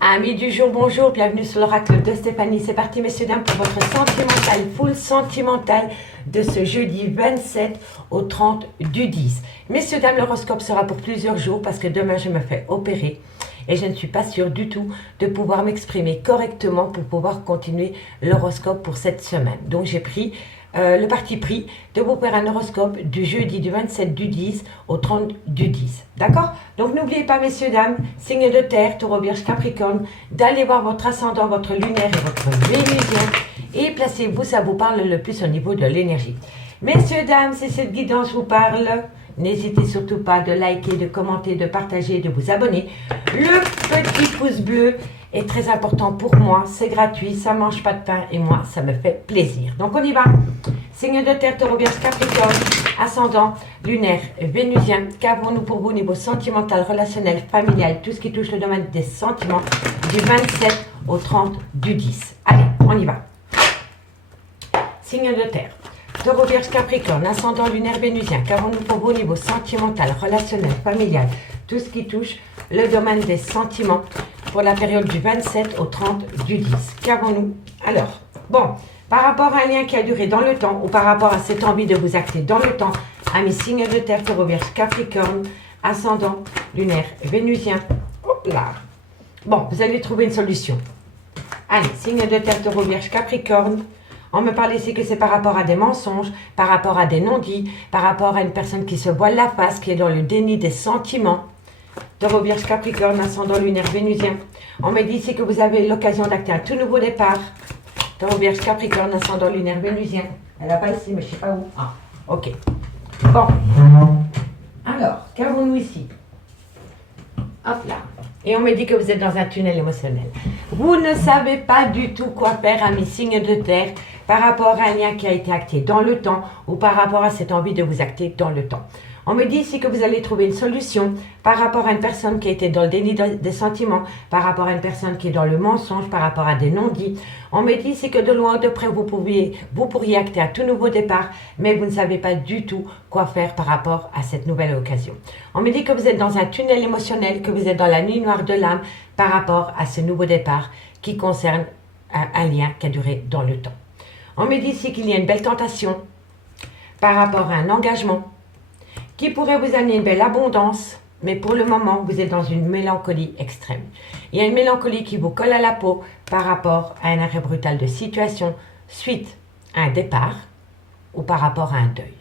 Amis du jour, bonjour, bienvenue sur l'oracle de Stéphanie. C'est parti, messieurs, dames, pour votre sentimental, full sentimental de ce jeudi 27 au 30 du 10. Messieurs, dames, l'horoscope sera pour plusieurs jours parce que demain, je me fais opérer et je ne suis pas sûre du tout de pouvoir m'exprimer correctement pour pouvoir continuer l'horoscope pour cette semaine. Donc, j'ai pris le parti pris de vous faire un horoscope du jeudi du 27 du 10 au 30 du 10. D'accord? Donc n'oubliez pas, messieurs, dames, signe de terre, taureau, vierge, capricorne, d'aller voir votre ascendant, votre lunaire et votre vénusien et placez-vous, ça vous parle le plus au niveau de l'énergie. Messieurs, dames, si cette guidance vous parle, n'hésitez surtout pas de liker, de commenter, de partager, de vous abonner. Le petit pouce bleu est très important pour moi, c'est gratuit, ça mange pas de pain et moi, ça me fait plaisir. Donc on y va. Signe de terre, taureau, vierge, capricorne, ascendant, lunaire, vénusien. Qu'avons-nous pour vous au niveau sentimental, relationnel, familial, tout ce qui touche le domaine des sentiments du 27 au 30 du 10. Allez, on y va. Signe de terre. Taureau, vierge, capricorne, ascendant, lunaire, vénusien. Qu'avons-nous pour vous au niveau sentimental, relationnel, familial, tout ce qui touche le domaine des sentiments pour la période du 27 au 30 du 10. Qu'avons-nous? Alors, bon, par rapport à un lien qui a duré dans le temps ou par rapport à cette envie de vous acter dans le temps, amis signes de terre, taureau, vierge, capricorne, ascendant, lunaire, vénusien. Hop là. Bon, vous allez trouver une solution. Allez, signe de terre, taureau, vierge, capricorne. On me parle ici que c'est par rapport à des mensonges, par rapport à des non-dits, par rapport à une personne qui se voile la face, qui est dans le déni des sentiments. Taureau, vierge, capricorne, ascendant, lunaire, vénusien. On me dit ici que vous avez l'occasion d'acter un tout nouveau départ. Taureau, vierge, capricorne, ascendant, lunaire, vénusien. Elle n'a pas ici, mais je ne sais pas où. Ah, ok. Bon. Alors, qu'avons-nous ici? Hop là. Et on me dit que vous êtes dans un tunnel émotionnel. Vous ne savez pas du tout quoi faire, amis signes de terre, par rapport à un lien qui a été acté dans le temps ou par rapport à cette envie de vous acter dans le temps. On me dit ici que vous allez trouver une solution par rapport à une personne qui a été dans le déni des sentiments, par rapport à une personne qui est dans le mensonge, par rapport à des non-dits. On me dit ici que de loin ou de près, vous pourriez acter un tout nouveau départ, mais vous ne savez pas du tout quoi faire par rapport à cette nouvelle occasion. On me dit que vous êtes dans un tunnel émotionnel, que vous êtes dans la nuit noire de l'âme par rapport à ce nouveau départ qui concerne un lien qui a duré dans le temps. On me dit ici qu'il y a une belle tentation par rapport à un engagement qui pourrait vous amener une belle abondance, mais pour le moment, vous êtes dans une mélancolie extrême. Il y a une mélancolie qui vous colle à la peau par rapport à un arrêt brutal de situation suite à un départ ou par rapport à un deuil.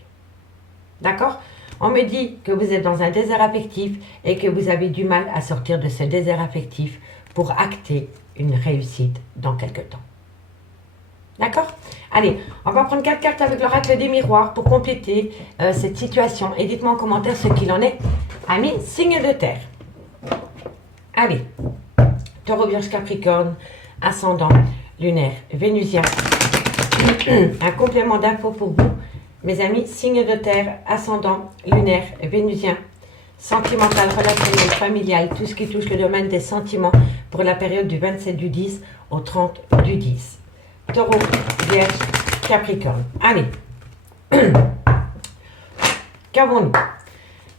D'accord? On me dit que vous êtes dans un désert affectif et que vous avez du mal à sortir de ce désert affectif pour acter une réussite dans quelque temps. D'accord? Allez, on va prendre 4 cartes avec l'oracle des miroirs pour compléter cette situation. Et dites-moi en commentaire ce qu'il en est. Amis, signe de terre. Allez, taureau, vierge, capricorne, ascendant, lunaire, vénusien. Un complément d'infos pour vous, mes amis, signe de terre, ascendant, lunaire, vénusien. Sentimental, relationnel, familial, tout ce qui touche le domaine des sentiments pour la période du 27 du 10 au 30 du 10. Taureau, vierge, capricorne. Allez. Qu'avons-nous?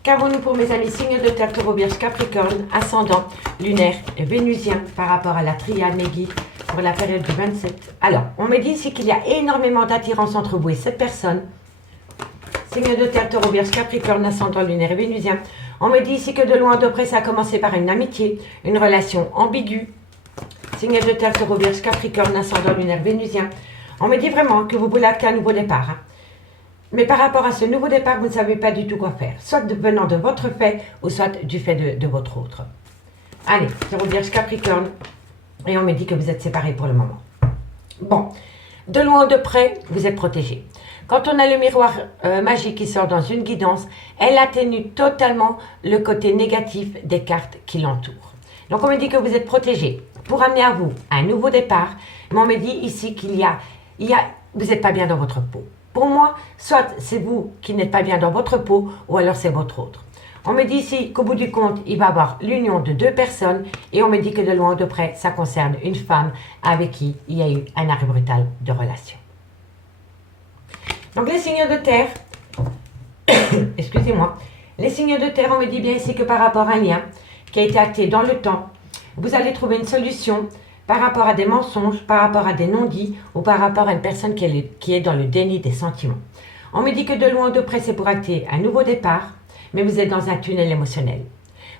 Qu'avons-nous pour mes amis signes de terre, taureau, vierge, capricorne, ascendant, lunaire, vénusien par rapport à la triade Négui pour la période du 27? Alors, on me dit ici qu'il y a énormément d'attirance entre vous et cette personne. Signe de terre, taureau, vierge, capricorne, ascendant, lunaire et vénusien. On me dit ici que de loin de près, ça a commencé par une amitié, une relation ambiguë. Signe de terre, taureau, vierge, capricorne, ascendant, lunaire, vénusien. On me dit vraiment que vous voulez acter un nouveau départ. Hein. Mais par rapport à ce nouveau départ, vous ne savez pas du tout quoi faire. Soit venant de votre fait, ou soit du fait de votre autre. Allez, taureau, vierge, capricorne. Et on me dit que vous êtes séparés pour le moment. Bon, de loin ou de près, vous êtes protégés. Quand on a le miroir magique qui sort dans une guidance, elle atténue totalement le côté négatif des cartes qui l'entourent. Donc on me dit que vous êtes protégés pour amener à vous un nouveau départ. Mais on me dit ici qu'il vous n'êtes pas bien dans votre peau. Pour moi, soit c'est vous qui n'êtes pas bien dans votre peau, ou alors c'est votre autre. On me dit ici qu'au bout du compte, il va y avoir l'union de 2 personnes, et on me dit que de loin ou de près, ça concerne une femme avec qui il y a eu un arrêt brutal de relation. Donc les signes de terre, excusez-moi, les signes de terre, on me dit bien ici que par rapport à un lien qui a été acté dans le temps, Vous allez trouver une solution par rapport à des mensonges, par rapport à des non-dits ou par rapport à une personne qui est dans le déni des sentiments. On me dit que de loin ou de près, c'est pour acter un nouveau départ, mais vous êtes dans un tunnel émotionnel.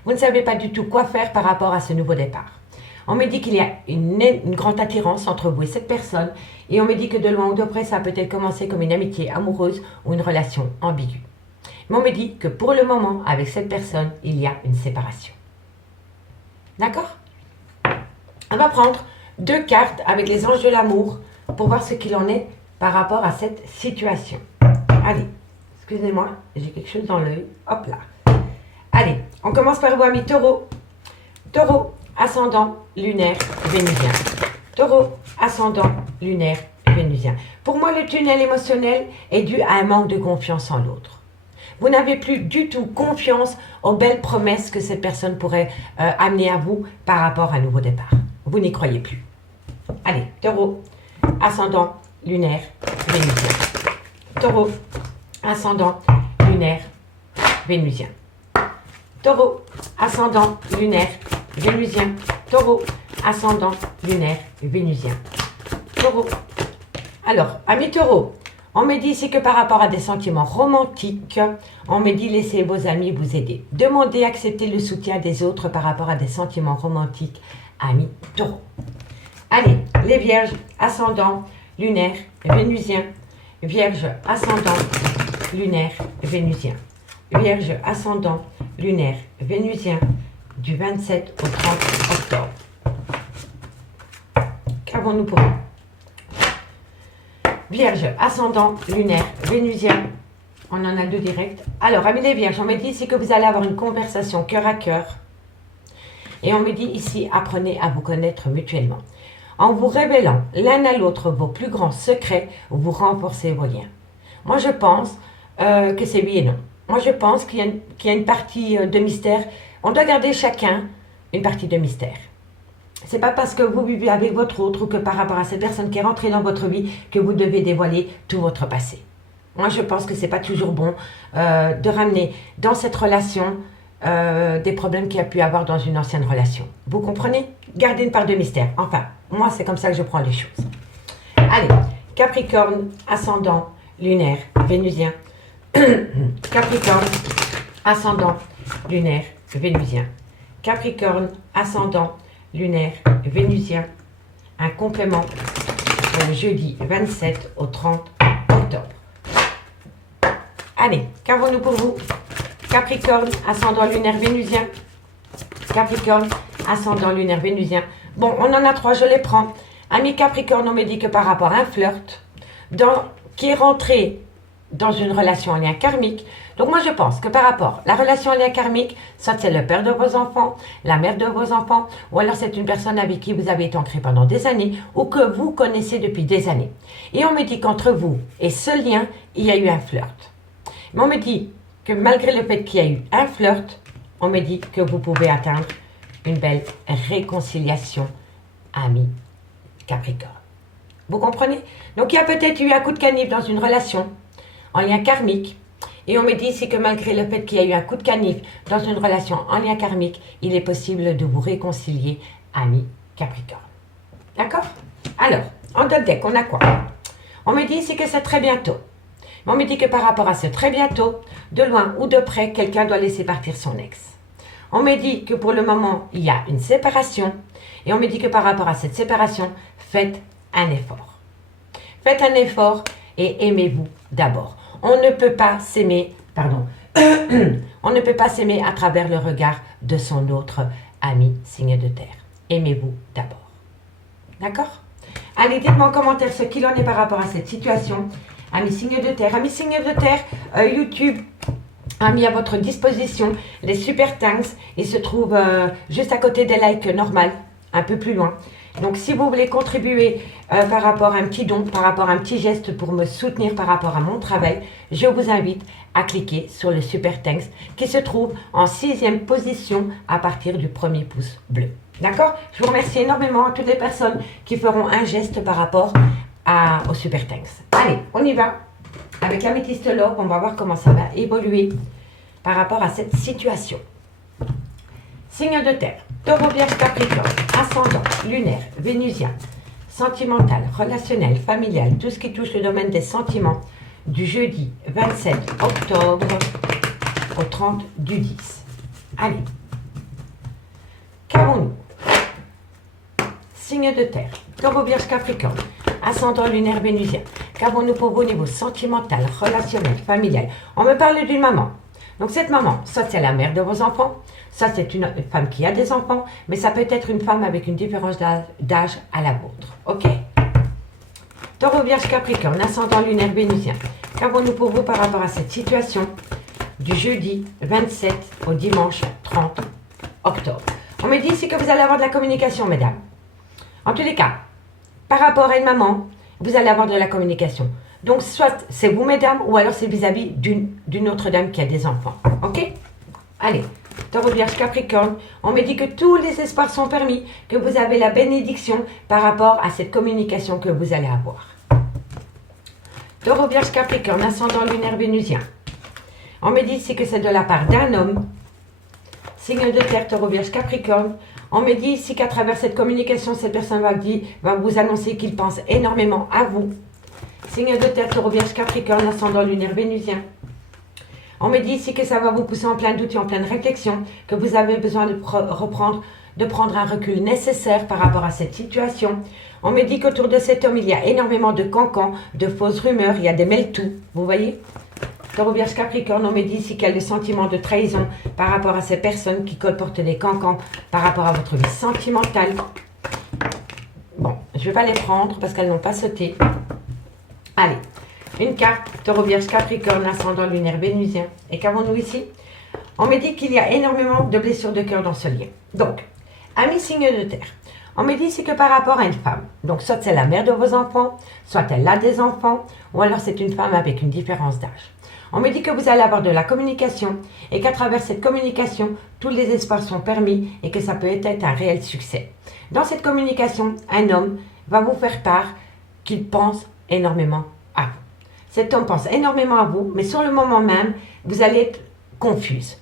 Vous ne savez pas du tout quoi faire par rapport à ce nouveau départ. On me dit qu'il y a une grande attirance entre vous et cette personne, et on me dit que de loin ou de près, ça a peut-être commencé comme une amitié amoureuse ou une relation ambiguë. Mais on me dit que pour le moment, avec cette personne, il y a une séparation. D'accord? On va prendre 2 cartes avec les anges de l'amour pour voir ce qu'il en est par rapport à cette situation. Allez, excusez-moi, j'ai quelque chose dans l'œil. Hop là. Allez, on commence par vous, amis Taureau. Taureau, ascendant, lunaire, vénusien. Taureau, ascendant, lunaire, vénusien. Pour moi, le tunnel émotionnel est dû à un manque de confiance en l'autre. Vous n'avez plus du tout confiance aux belles promesses que cette personne pourrait amener à vous par rapport à un nouveau départ. Vous n'y croyez plus. Allez, Taureau, ascendant, lunaire, vénusien. Taureau, ascendant, lunaire, vénusien. Taureau, ascendant, lunaire, vénusien. Taureau, ascendant, lunaire, vénusien. Taureau. Alors, amis Taureau, on me dit ici que par rapport à des sentiments romantiques, on me dit laissez vos amis vous aider. Demandez, acceptez le soutien des autres par rapport à des sentiments romantiques, amis Taureau. Allez, les vierges, ascendant, lunaire, vénusien. Vierge, ascendant, lunaire, vénusien. Vierge, ascendant, lunaire, vénusien, du 27 au 30 octobre. Qu'avons-nous pour vous? Vierge, ascendant, lunaire, vénusien. On en a 2 directs. Alors, amis les vierges, on me dit ici que vous allez avoir une conversation cœur à cœur. Et on me dit ici, apprenez à vous connaître mutuellement. En vous révélant l'un à l'autre vos plus grands secrets, vous renforcez vos liens. Moi, je pense que c'est oui et non. Moi, je pense qu'il y a une partie de mystère. On doit garder chacun une partie de mystère. C'est pas parce que vous vivez avec votre autre ou que par rapport à cette personne qui est rentrée dans votre vie que vous devez dévoiler tout votre passé. Moi, je pense que c'est pas toujours bon de ramener dans cette relation des problèmes qu'il y a pu avoir dans une ancienne relation. Vous comprenez? Gardez une part de mystère. Enfin, moi, c'est comme ça que je prends les choses. Allez, Capricorne, ascendant, lunaire, vénusien. Capricorne, ascendant, lunaire, vénusien. Capricorne, ascendant, lunaire, vénusien. Un complément pour le jeudi 27 au 30 octobre. Allez, qu'avons-nous pour vous? Capricorne, ascendant lunaire vénusien. Capricorne, ascendant lunaire vénusien. Bon, on en a 3, je les prends. Ami Capricorne, on me dit que par rapport à un flirt, qui est rentré dans une relation en lien karmique. Donc moi je pense que par rapport à la relation en lien karmique, soit c'est le père de vos enfants, la mère de vos enfants, ou alors c'est une personne avec qui vous avez été ancré pendant des années, ou que vous connaissez depuis des années. Et on me dit qu'entre vous et ce lien, il y a eu un flirt. Mais on me dit que malgré le fait qu'il y a eu un flirt, on me dit que vous pouvez atteindre une belle réconciliation, ami Capricorne. Vous comprenez? Donc il y a peut-être eu un coup de canif dans une relation en lien karmique. Et on me dit ici que malgré le fait qu'il y a eu un coup de canif dans une relation en lien karmique, il est possible de vous réconcilier, ami Capricorne. D'accord? Alors, en top deck, on a quoi? On me dit ici que c'est très bientôt. Mais on me dit que par rapport à ce très bientôt, de loin ou de près, quelqu'un doit laisser partir son ex. On me dit que pour le moment, il y a une séparation. Et on me dit que par rapport à cette séparation, faites un effort. Faites un effort et aimez-vous d'abord. On ne peut pas s'aimer, on ne peut pas s'aimer à travers le regard de son autre ami signe de terre. Aimez-vous d'abord. D'accord? Allez, dites-moi en commentaire ce qu'il en est par rapport à cette situation. Amis signe de terre, amis signe de terre, YouTube a mis à votre disposition les super thanks. Il se trouve juste à côté des likes normales, un peu plus loin. Donc si vous voulez contribuer par rapport à un petit don, par rapport à un petit geste pour me soutenir par rapport à mon travail, je vous invite à cliquer sur le super thanks qui se trouve en 6e position à partir du premier pouce bleu. D'accord? Je vous remercie énormément à toutes les personnes qui feront un geste par rapport au super thanks. Allez, on y va. Avec l'améthyste l'or, on va voir comment ça va évoluer par rapport à cette situation. Signe de terre. Taureau, Vierge, Capricorne, ascendant, lunaire, vénusien, sentimental, relationnel, familial, tout ce qui touche le domaine des sentiments, du jeudi 27 octobre au 30 du 10. Allez. Qu'avons-nous? Signe de terre, Taureau, Vierge, Capricorne, ascendant, lunaire, vénusien. Qu'avons-nous pour vous au niveau sentimental, relationnel, familial? On me parle d'une maman. Donc cette maman, soit c'est la mère de vos enfants, soit c'est une femme qui a des enfants, mais ça peut être une femme avec une différence d'âge à la vôtre. Ok? Taureau, Vierge, Capricorne, ascendant, lunaire, vénusien. Qu'avons-nous pour vous par rapport à cette situation du jeudi 27 au dimanche 30 octobre? On me dit ici que vous allez avoir de la communication, mesdames. En tous les cas, par rapport à une maman, vous allez avoir de la communication. Donc, soit c'est vous, mesdames, ou alors c'est vis-à-vis d'une autre dame qui a des enfants. Ok? Allez, Taureau, Vierge, Capricorne, on me dit que tous les espoirs sont permis, que vous avez la bénédiction par rapport à cette communication que vous allez avoir. Taureau, Vierge, Capricorne, ascendant, lunaire, vénusien. On me dit ici que c'est de la part d'un homme. Signe de terre, Taureau, Vierge, Capricorne. On me dit ici qu'à travers cette communication, cette personne va vous annoncer qu'il pense énormément à vous. Signe de terre, Taureau, Vierge, Capricorne, ascendant, lunaire, vénusien. On me dit ici que ça va vous pousser en plein doute et en pleine réflexion, que vous avez besoin de prendre un recul nécessaire par rapport à cette situation. On me dit qu'autour de cet homme, il y a énormément de cancans, de fausses rumeurs, il y a des mêle-tout, vous voyez? Taureau, Vierge, Capricorne, on me dit ici qu'il y a des sentiments de trahison par rapport à ces personnes qui colportent des cancans par rapport à votre vie sentimentale. Bon, je ne vais pas les prendre parce qu'elles n'ont pas sauté. Allez, une carte, Taureau, Vierge, Capricorne, ascendant, lunaire, vénusien. Et qu'avons-nous ici? On me dit qu'il y a énormément de blessures de cœur dans ce lien. Donc, amis signe de terre, on me dit ici que par rapport à une femme, donc soit c'est la mère de vos enfants, soit elle a des enfants, ou alors c'est une femme avec une différence d'âge. On me dit que vous allez avoir de la communication et qu'à travers cette communication, tous les espoirs sont permis et que ça peut être un réel succès. Dans cette communication, un homme va vous faire part qu'il pense énormément à vous. Cet homme pense énormément à vous, mais sur le moment même, vous allez être confuse.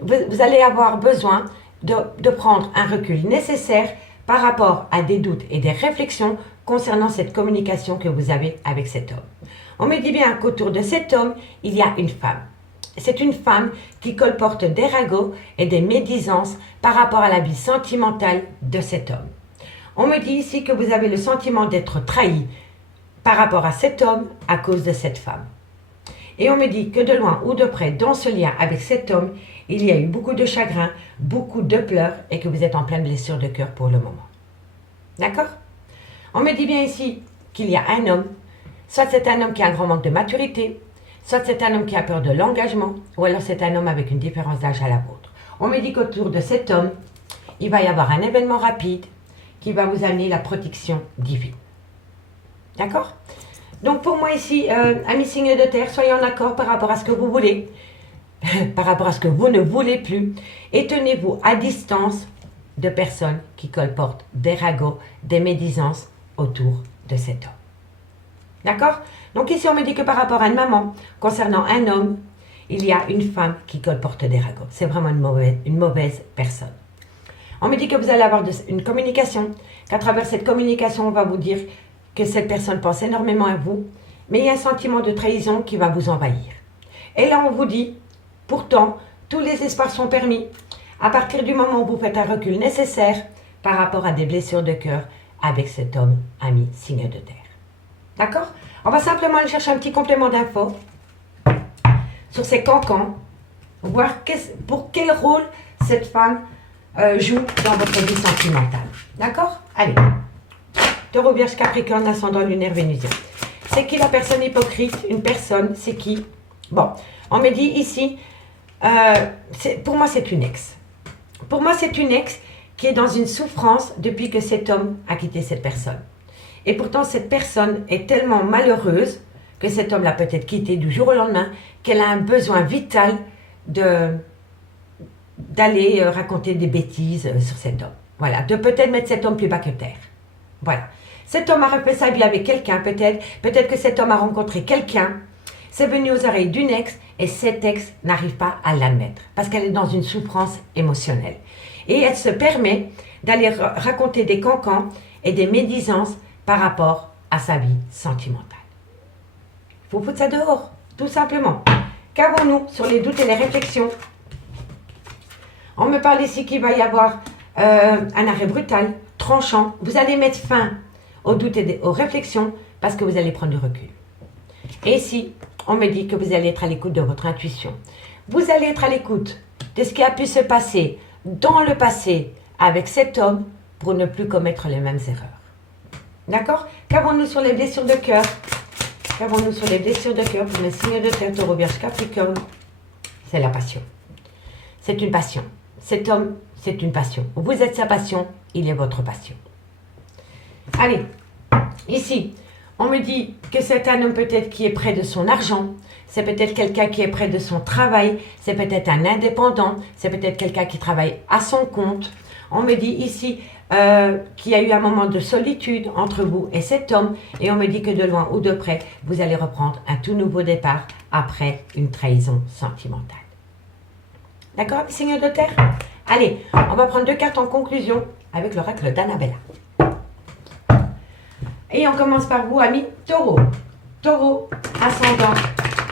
Vous allez avoir besoin de prendre un recul nécessaire par rapport à des doutes et des réflexions concernant cette communication que vous avez avec cet homme. On me dit bien qu'autour de cet homme, il y a une femme. C'est une femme qui colporte des ragots et des médisances par rapport à la vie sentimentale de cet homme. On me dit ici que vous avez le sentiment d'être trahi par rapport à cet homme à cause de cette femme. Et on me dit que de loin ou de près, dans ce lien avec cet homme, il y a eu beaucoup de chagrin, beaucoup de pleurs et que vous êtes en pleine blessure de cœur pour le moment. D'accord? On me dit bien ici qu'il y a un homme, soit c'est un homme qui a un grand manque de maturité, soit c'est un homme qui a peur de l'engagement, ou alors c'est un homme avec une différence d'âge à la vôtre. On me dit qu'autour de cet homme, il va y avoir un événement rapide qui va vous amener la protection divine. D'accord? Donc pour moi ici, amis signes de terre, soyez en accord par rapport à ce que vous voulez, par rapport à ce que vous ne voulez plus, et tenez-vous à distance de personnes qui colportent des ragots, des médisances autour de cet homme. D'accord? Donc ici on me dit que par rapport à une maman, concernant un homme, il y a une femme qui colporte des ragots. C'est vraiment une mauvaise personne. On me dit que vous allez avoir une communication, qu'à travers cette communication, on va vous dire que cette personne pense énormément à vous, mais il y a un sentiment de trahison qui va vous envahir. Et là, on vous dit, pourtant, tous les espoirs sont permis. À partir du moment où vous faites un recul nécessaire par rapport à des blessures de cœur avec cet homme, ami, signe de terre. D'accord? On va simplement aller chercher un petit complément d'info sur ces cancans, voir pour quel rôle cette femme joue dans votre vie sentimentale. D'accord? Allez. Taureau, Vierge, Capricorne, ascendant, lunaire, vénusien. C'est qui la personne hypocrite? Une personne, c'est qui? Bon, on me dit ici, pour moi c'est une ex. Pour moi c'est une ex qui est dans une souffrance depuis que cet homme a quitté cette personne. Et pourtant cette personne est tellement malheureuse que cet homme l'a peut-être quittée du jour au lendemain, qu'elle a un besoin vital d'aller raconter des bêtises sur cet homme. Voilà, de peut-être mettre cet homme plus bas que terre. Voilà. Cet homme a refait sa vie avec quelqu'un, peut-être que cet homme a rencontré quelqu'un, c'est venu aux oreilles d'une ex et cette ex n'arrive pas à l'admettre parce qu'elle est dans une souffrance émotionnelle. Et elle se permet d'aller raconter des cancans et des médisances par rapport à sa vie sentimentale. Il faut foutre ça dehors, tout simplement. Qu'avons-nous sur les doutes et les réflexions? On me parle ici qu'il va y avoir un arrêt brutal, tranchant. Vous allez mettre fin aux doutes et aux réflexions parce que vous allez prendre du recul. Et ici, on me dit que vous allez être à l'écoute de votre intuition. Vous allez être à l'écoute de ce qui a pu se passer dans le passé avec cet homme pour ne plus commettre les mêmes erreurs. D'accord? Qu'avons-nous sur les blessures de cœur? Qu'avons-nous sur les blessures de cœur pour les signes de terre, Taureau, Vierge, Capricorne? C'est la passion. C'est une passion. Cet homme, c'est une passion. Vous êtes sa passion, il est votre passion. Allez, ici, on me dit que c'est un homme peut-être qui est près de son argent, c'est peut-être quelqu'un qui est près de son travail, c'est peut-être un indépendant, c'est peut-être quelqu'un qui travaille à son compte. On me dit ici qu'il y a eu un moment de solitude entre vous et cet homme, et on me dit que de loin ou de près, vous allez reprendre un tout nouveau départ après une trahison sentimentale. D'accord, mes signes de terre? Allez, on va prendre 2 cartes en conclusion avec l'oracle d'Annabella. Et on commence par vous, amis Taureau. Taureau, ascendant,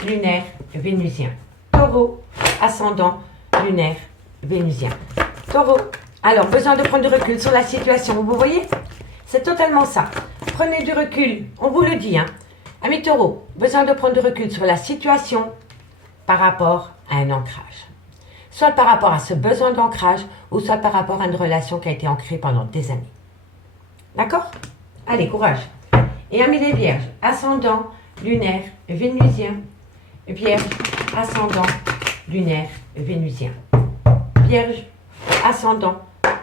lunaire, vénusien. Taureau, ascendant, lunaire, vénusien. Taureau, alors besoin de prendre du recul sur la situation, vous voyez? C'est totalement ça. Prenez du recul, on vous le dit, hein. Amis Taureau, besoin de prendre du recul sur la situation par rapport à un ancrage. Soit par rapport à ce besoin d'ancrage, ou soit par rapport à une relation qui a été ancrée pendant des années. D'accord? Allez, courage. Et amis les vierges, ascendant, lunaire, vénusien. Vierge, ascendant, lunaire, vénusien. Vierge, ascendant,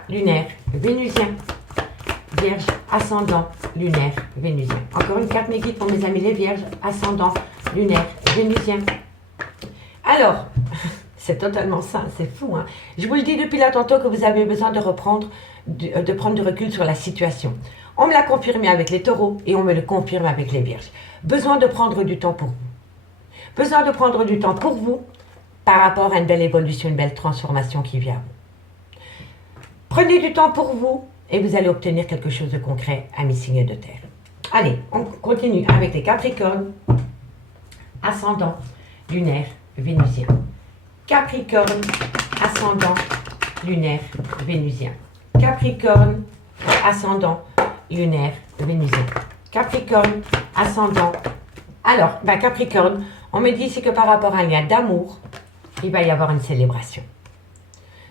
lunaire, vénusien. Vierge, ascendant, lunaire, vénusien. Encore une carte mes guides pour mes amis les vierges, ascendant, lunaire, vénusien. Alors, c'est totalement ça, c'est fou, hein. Je vous le dis depuis là tantôt que vous avez besoin de prendre du recul sur la situation. On me l'a confirmé avec les taureaux et on me le confirme avec les vierges. Besoin de prendre du temps pour vous. Besoin de prendre du temps pour vous par rapport à une belle évolution, une belle transformation qui vient à vous. Prenez du temps pour vous et vous allez obtenir quelque chose de concret, amis signes de terre. Allez, on continue avec les Capricornes, ascendant, lunaire, vénusien. Capricorne, ascendant, lunaire, vénusien. Capricorne, ascendant, lunaire, vénusien. Capricorne, ascendant. Alors, Capricorne, on me dit ici que par rapport à un lien d'amour, il va y avoir une célébration.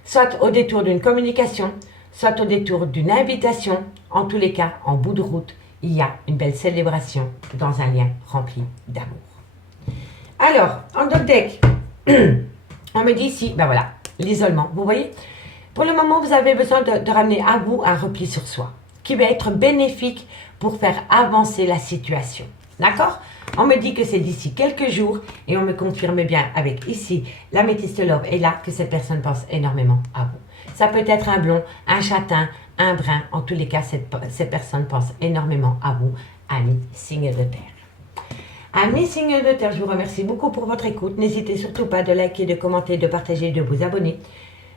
Soit au détour d'une communication, soit au détour d'une invitation. En tous les cas, en bout de route, il y a une belle célébration dans un lien rempli d'amour. Alors, en top deck, on me dit ici, voilà, l'isolement. Vous voyez, pour le moment, vous avez besoin de ramener à vous un repli sur soi qui va être bénéfique pour faire avancer la situation. D'accord? On me dit que c'est d'ici quelques jours et on me confirme bien avec ici l'améthyste love est là que cette personne pense énormément à vous. Ça peut être un blond, un châtain, un brun. En tous les cas, cette personne pense énormément à vous, amis signes de terre. Amis signes de terre, je vous remercie beaucoup pour votre écoute. N'hésitez surtout pas de liker, de commenter, de partager, de vous abonner.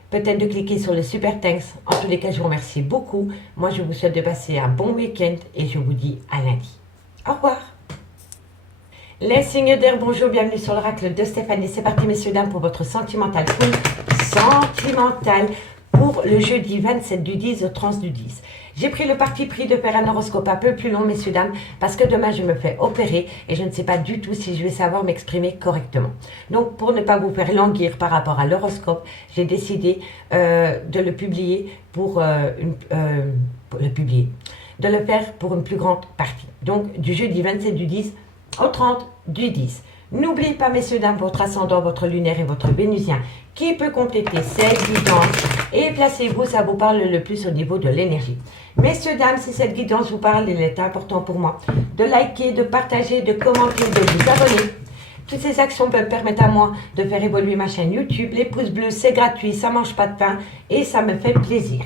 Peut-être de cliquer sur le super thanks. En tous les cas, je vous remercie beaucoup. Moi, je vous souhaite de passer un bon week-end et je vous dis à lundi. Au revoir. Les signes d'air, bonjour, bienvenue sur l'oracle de Stéphanie. C'est parti, messieurs, dames, pour votre sentimental full sentimental pour le jeudi 27 du 10 au 30 du 10. J'ai pris le parti pris de faire un horoscope un peu plus long, messieurs, dames, parce que demain, je me fais opérer et je ne sais pas du tout si je vais savoir m'exprimer correctement. Donc, pour ne pas vous faire languir par rapport à l'horoscope, j'ai décidé de le publier de le faire pour une plus grande partie. Donc, du jeudi 27 du 10 au 30 du 10. N'oubliez pas, messieurs, dames, votre ascendant, votre lunaire et votre vénusien qui peut compléter cette guidance et placez-vous, ça vous parle le plus au niveau de l'énergie. Messieurs, dames, si cette guidance vous parle, il est important pour moi de liker, de partager, de commenter, de vous abonner. Toutes ces actions peuvent permettre à moi de faire évoluer ma chaîne YouTube. Les pouces bleus, c'est gratuit, ça mange pas de pain et ça me fait plaisir.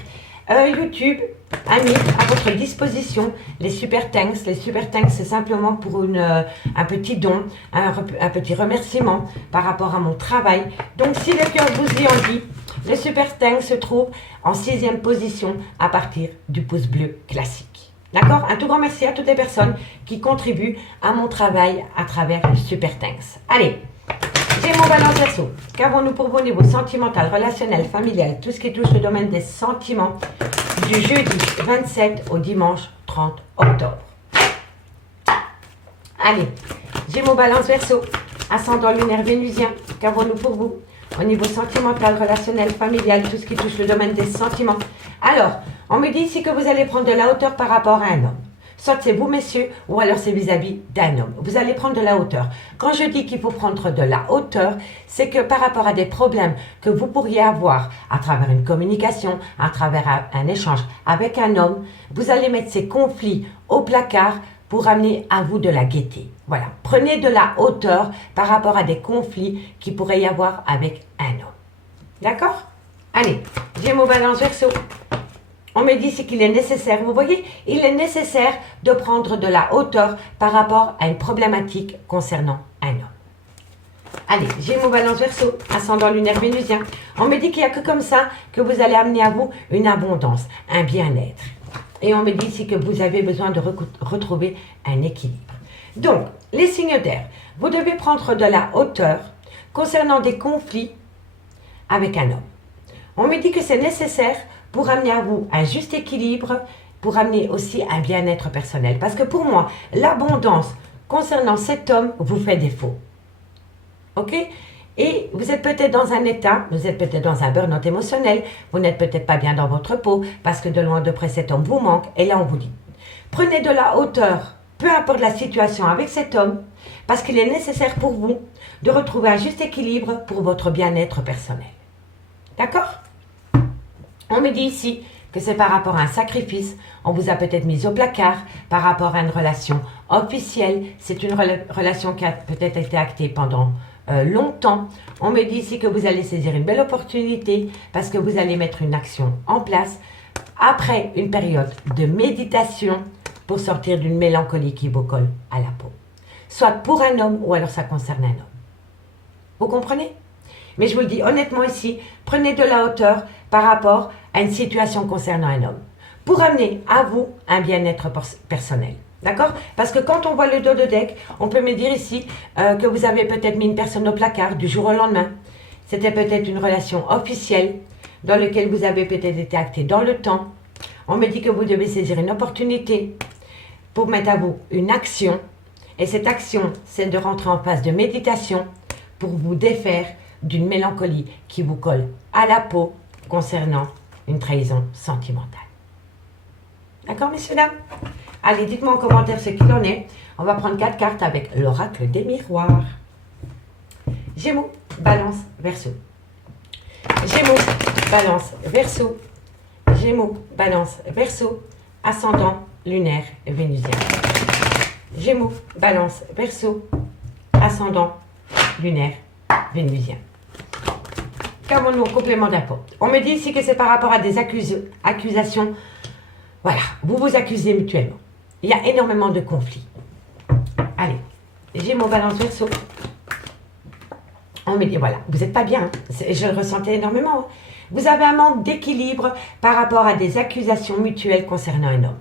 YouTube a mis à votre disposition les super thanks. Les super thanks, c'est simplement pour un petit don, un petit remerciement par rapport à mon travail. Donc, si le cœur vous y envie, Le Super Sting se trouve en 6e position à partir du pouce bleu classique. D'accord? Un tout grand merci à toutes les personnes qui contribuent à mon travail à travers le Super Thanks. Allez, Gémeaux, Balance, Verseau. Qu'avons-nous pour vous au niveau sentimental, relationnel, familial, tout ce qui touche le domaine des sentiments du jeudi 27 au dimanche 30 octobre. Allez, Gémeaux, Balance, Verseau. Ascendant lunaire vénusien. Qu'avons-nous pour vous au niveau sentimental, relationnel, familial, tout ce qui touche le domaine des sentiments? Alors, on me dit ici que vous allez prendre de la hauteur par rapport à un homme. Soit c'est vous, messieurs, ou alors c'est vis-à-vis d'un homme. Vous allez prendre de la hauteur. Quand je dis qu'il faut prendre de la hauteur, c'est que par rapport à des problèmes que vous pourriez avoir à travers une communication, à travers un échange avec un homme, vous allez mettre ces conflits au placard pour amener à vous de la gaieté. Voilà. Prenez de la hauteur par rapport à des conflits qui pourraient y avoir avec un homme. D'accord? Allez, Gémeaux, Balance, Verseau. On me dit c'est qu'il est nécessaire, vous voyez, il est nécessaire de prendre de la hauteur par rapport à une problématique concernant un homme. Allez, Gémeaux, Balance, Verseau, ascendant lunaire vénusien. On me dit qu'il n'y a que comme ça que vous allez amener à vous une abondance, un bien-être. Et on me dit ici que vous avez besoin de retrouver un équilibre. Donc, les signes d'air, vous devez prendre de la hauteur concernant des conflits avec un homme. On me dit que c'est nécessaire pour amener à vous un juste équilibre, pour amener aussi un bien-être personnel. Parce que pour moi, l'abondance concernant cet homme vous fait défaut. Ok? Et vous êtes peut-être dans un état, vous êtes peut-être dans un burn-out émotionnel, vous n'êtes peut-être pas bien dans votre peau, parce que de loin de près cet homme vous manque, et là on vous dit, prenez de la hauteur, peu importe la situation avec cet homme, parce qu'il est nécessaire pour vous de retrouver un juste équilibre pour votre bien-être personnel. D'accord? On me dit ici que c'est par rapport à un sacrifice, on vous a peut-être mis au placard, par rapport à une relation officielle, c'est une relation qui a peut-être été actée pendant longtemps. On me dit ici que vous allez saisir une belle opportunité parce que vous allez mettre une action en place après une période de méditation pour sortir d'une mélancolie qui vous colle à la peau. Soit pour un homme ou alors ça concerne un homme. Vous comprenez? Mais je vous le dis honnêtement ici, prenez de la hauteur par rapport à une situation concernant un homme pour amener à vous un bien-être personnel. D'accord? Parce que quand on voit le dos de deck, on peut me dire ici que vous avez peut-être mis une personne au placard du jour au lendemain. C'était peut-être une relation officielle dans laquelle vous avez peut-être été acté dans le temps. On me dit que vous devez saisir une opportunité pour mettre à vous une action. Et cette action, c'est de rentrer en phase de méditation pour vous défaire d'une mélancolie qui vous colle à la peau concernant une trahison sentimentale. D'accord, messieurs, dames? Allez, dites-moi en commentaire ce qu'il en est. On va prendre 4 cartes avec l'oracle des miroirs. Gémeaux, Balance, Verseau. Gémeaux, Balance, Verseau. Gémeaux, Balance, Verseau. Ascendant lunaire vénusien. Gémeaux, Balance, Verseau. Ascendant lunaire vénusien. Qu'avons-nous en complément d'info? On me dit ici que c'est par rapport à des accusations. Voilà, vous vous accusez mutuellement. Il y a énormément de conflits. Allez, Gémeaux, Balance, Verseau. On me dit, voilà, vous n'êtes pas bien. Je le ressentais énormément. Hein. Vous avez un manque d'équilibre par rapport à des accusations mutuelles concernant un homme.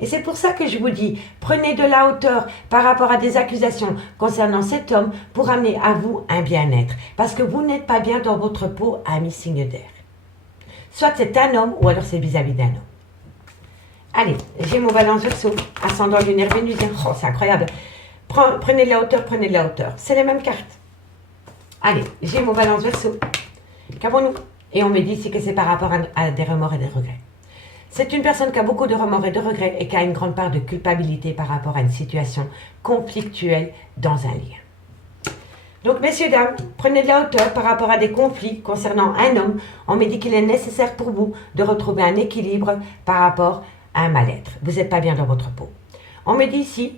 Et c'est pour ça que je vous dis, prenez de la hauteur par rapport à des accusations concernant cet homme pour amener à vous un bien-être. Parce que vous n'êtes pas bien dans votre peau à mi-signe d'air. Soit c'est un homme ou alors c'est vis-à-vis d'un homme. Allez, Gémeaux, Balance, Verseau, ascendant lunaire vénusien. Oh, c'est incroyable. Prenez de la hauteur, prenez de la hauteur. C'est les mêmes cartes. Allez, Gémeaux, Balance, Verseau. Qu'avons-nous? Et on me dit ici que c'est par rapport à des remords et des regrets. C'est une personne qui a beaucoup de remords et de regrets et qui a une grande part de culpabilité par rapport à une situation conflictuelle dans un lien. Donc, messieurs, dames, prenez de la hauteur par rapport à des conflits concernant un homme. On me dit qu'il est nécessaire pour vous de retrouver un équilibre par rapport à un mal-être. Vous n'êtes pas bien dans votre peau. On me dit ici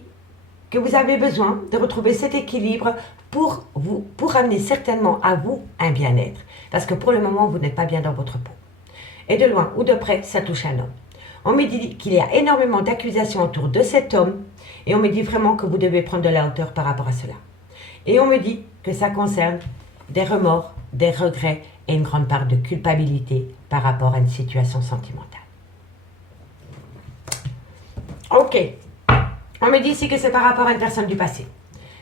que vous avez besoin de retrouver cet équilibre pour amener certainement à vous un bien-être. Parce que pour le moment, vous n'êtes pas bien dans votre peau. Et de loin ou de près, ça touche un homme. On me dit qu'il y a énormément d'accusations autour de cet homme et on me dit vraiment que vous devez prendre de la hauteur par rapport à cela. Et on me dit que ça concerne des remords, des regrets et une grande part de culpabilité par rapport à une situation sentimentale. Ok, on me dit ici que c'est par rapport à une personne du passé.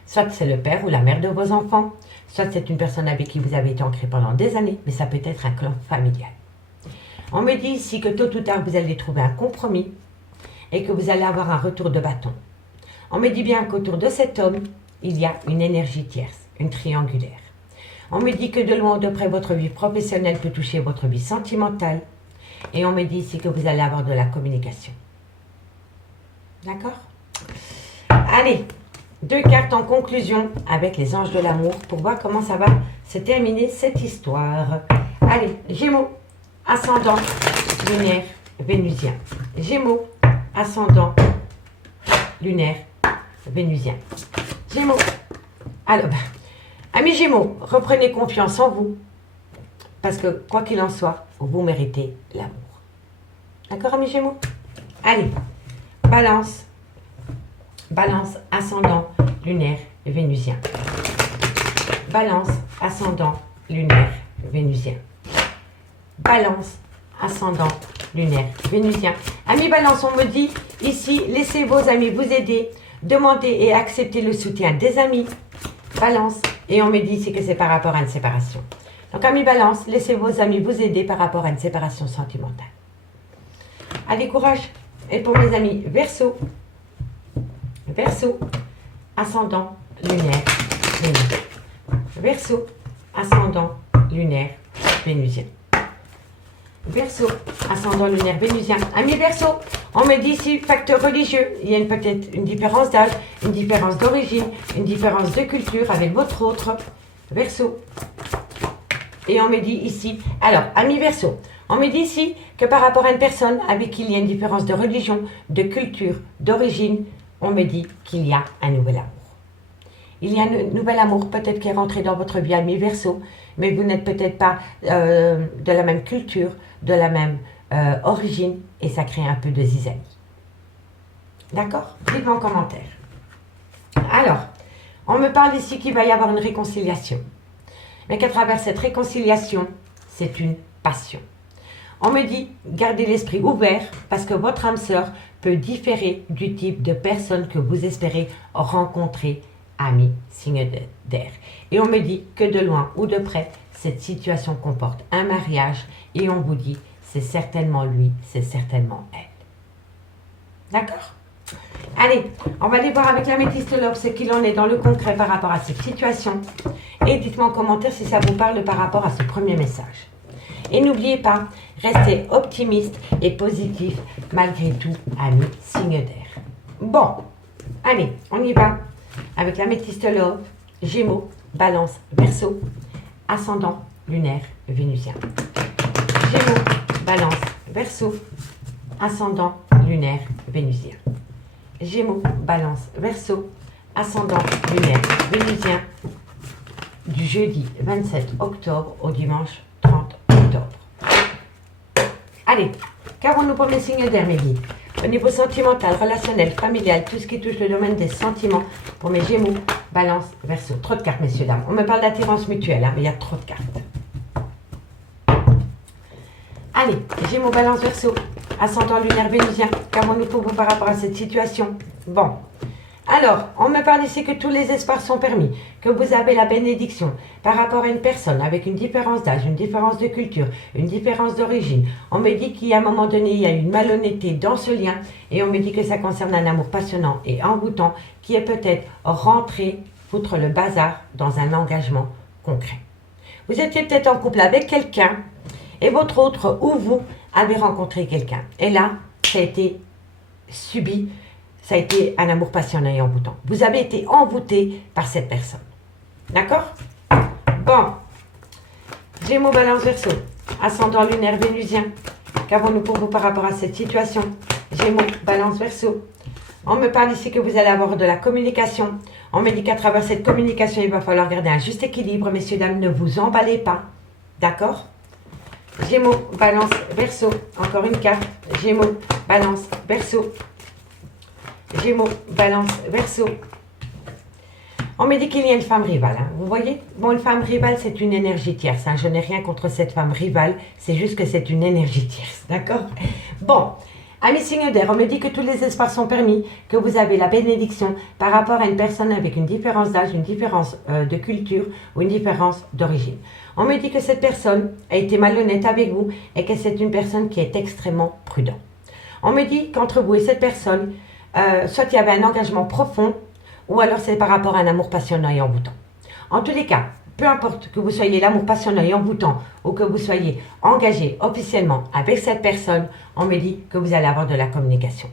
Soit c'est le père ou la mère de vos enfants, soit c'est une personne avec qui vous avez été ancré pendant des années, mais ça peut être un clan familial. On me dit ici que tôt ou tard, vous allez trouver un compromis et que vous allez avoir un retour de bâton. On me dit bien qu'autour de cet homme, il y a une énergie tierce, une triangulaire. On me dit que de loin ou de près, votre vie professionnelle peut toucher votre vie sentimentale. Et on me dit ici que vous allez avoir de la communication. D'accord? Allez, 2 cartes en conclusion avec les anges de l'amour pour voir comment ça va se terminer cette histoire. Allez, Gémeaux, ascendant, lunaire, vénusien. Gémeaux, ascendant, lunaire, vénusien. Gémeaux. Alors, amis Gémeaux, reprenez confiance en vous. Parce que, quoi qu'il en soit, vous méritez l'amour. D'accord, amis Gémeaux? Allez, Balance. Balance, ascendant, lunaire, vénusien. Balance, ascendant, lunaire, vénusien. Balance, ascendant, lunaire, vénusien. Amis Balance, on me dit ici, laissez vos amis vous aider, demandez et acceptez le soutien des amis. Balance, et on me dit ici que c'est par rapport à une séparation. Donc, amis Balance, laissez vos amis vous aider par rapport à une séparation sentimentale. Allez, courage. Et pour mes amis Verseau, Verseau, ascendant, lunaire, vénusien. Verseau, ascendant, lunaire, vénusien. Verseau, ascendant, lunaire, vénusien. Amis Verseau, on me dit ici, facteur religieux, il y a peut-être une différence d'âge, une différence d'origine, une différence de culture avec votre autre Verseau. Et on me dit ici, alors, amis Verseau, on me dit ici que par rapport à une personne avec qui il y a une différence de religion, de culture, d'origine, on me dit qu'il y a un nouvel amour. Il y a un nouvel amour peut-être qui est rentré dans votre vie, amis Verseau, mais vous n'êtes peut-être pas de la même culture, de la même origine, et ça crée un peu de zizanie. D'accord? Dites-moi en commentaire. Alors, on me parle ici qu'il va y avoir une réconciliation, mais qu'à travers cette réconciliation, c'est une passion. On me dit, gardez l'esprit ouvert parce que votre âme sœur peut différer du type de personne que vous espérez rencontrer, amis, signe d'air. Et on me dit que de loin ou de près, cette situation comporte un mariage et on vous dit, c'est certainement lui, c'est certainement elle. D'accord? Allez, on va aller voir avec l'améthyste Love ce qu'il en est dans le concret par rapport à cette situation. Et dites-moi en commentaire si ça vous parle par rapport à ce premier message. Et n'oubliez pas, restez optimiste et positif malgré tout, amis signe d'air. Bon, allez, on y va avec l'améthyste Love, Gémeaux, Balance, Verseau, ascendant, lunaire, vénusien. Gémeaux, Balance, Verseau, ascendant, lunaire, vénusien. Gémeaux, Balance, Verseau, ascendant, lunaire, vénusien, du jeudi 27 octobre au dimanche 30 octobre. Allez, qu'avons-nous pour les signes d'air, mes guides? Au niveau sentimental, relationnel, familial, tout ce qui touche le domaine des sentiments, pour mes Gémeaux, Balance, Verseau. Trop de cartes, messieurs, dames. On me parle d'attirance mutuelle, hein, mais il y a trop de cartes. Allez, Gémeaux, Balance, Verseau, ascendant, lunaire, vénusien. Qu'avons-nous pour vous par rapport à cette situation? Bon. Alors, on me parle ici que tous les espoirs sont permis, que vous avez la bénédiction par rapport à une personne avec une différence d'âge, une différence de culture, une différence d'origine. On me dit qu'à un moment donné, il y a une malhonnêteté dans ce lien et on me dit que ça concerne un amour passionnant et envoûtant qui est peut-être rentré, foutre le bazar, dans un engagement concret. Vous étiez peut-être en couple avec quelqu'un et votre autre ou vous avez rencontré quelqu'un. Et là, ça a été subi. Ça a été un amour passionnant et envoûtant. Vous avez été envoûté par cette personne. D'accord? Bon. Gémeaux, Balance, Verseau. Ascendant, lunaire, vénusien. Qu'avons-nous pour vous par rapport à cette situation? Gémeaux, Balance, Verseau. On me parle ici que vous allez avoir de la communication. On me dit qu'à travers cette communication, il va falloir garder un juste équilibre. Messieurs, dames, ne vous emballez pas. D'accord? Gémeaux, Balance, Verseau. Encore une carte. Gémeaux, Balance, Verseau. Gémeaux, Balance, Verseau. On me dit qu'il y a une femme rivale. Hein. Vous voyez? Bon, une femme rivale, c'est une énergie tierce. Hein. Je n'ai rien contre cette femme rivale. C'est juste que c'est une énergie tierce. D'accord? Bon. Amis signes d'air, on me dit que tous les espoirs sont permis, que vous avez la bénédiction par rapport à une personne avec une différence d'âge, une différence de culture ou une différence d'origine. On me dit que cette personne a été malhonnête avec vous et que c'est une personne qui est extrêmement prudente. On me dit qu'entre vous et cette personne, soit il y avait un engagement profond, ou alors c'est par rapport à un amour passionnant et envoûtant. En tous les cas, peu importe que vous soyez l'amour passionnant et envoûtant ou que vous soyez engagé officiellement avec cette personne, on me dit que vous allez avoir de la communication.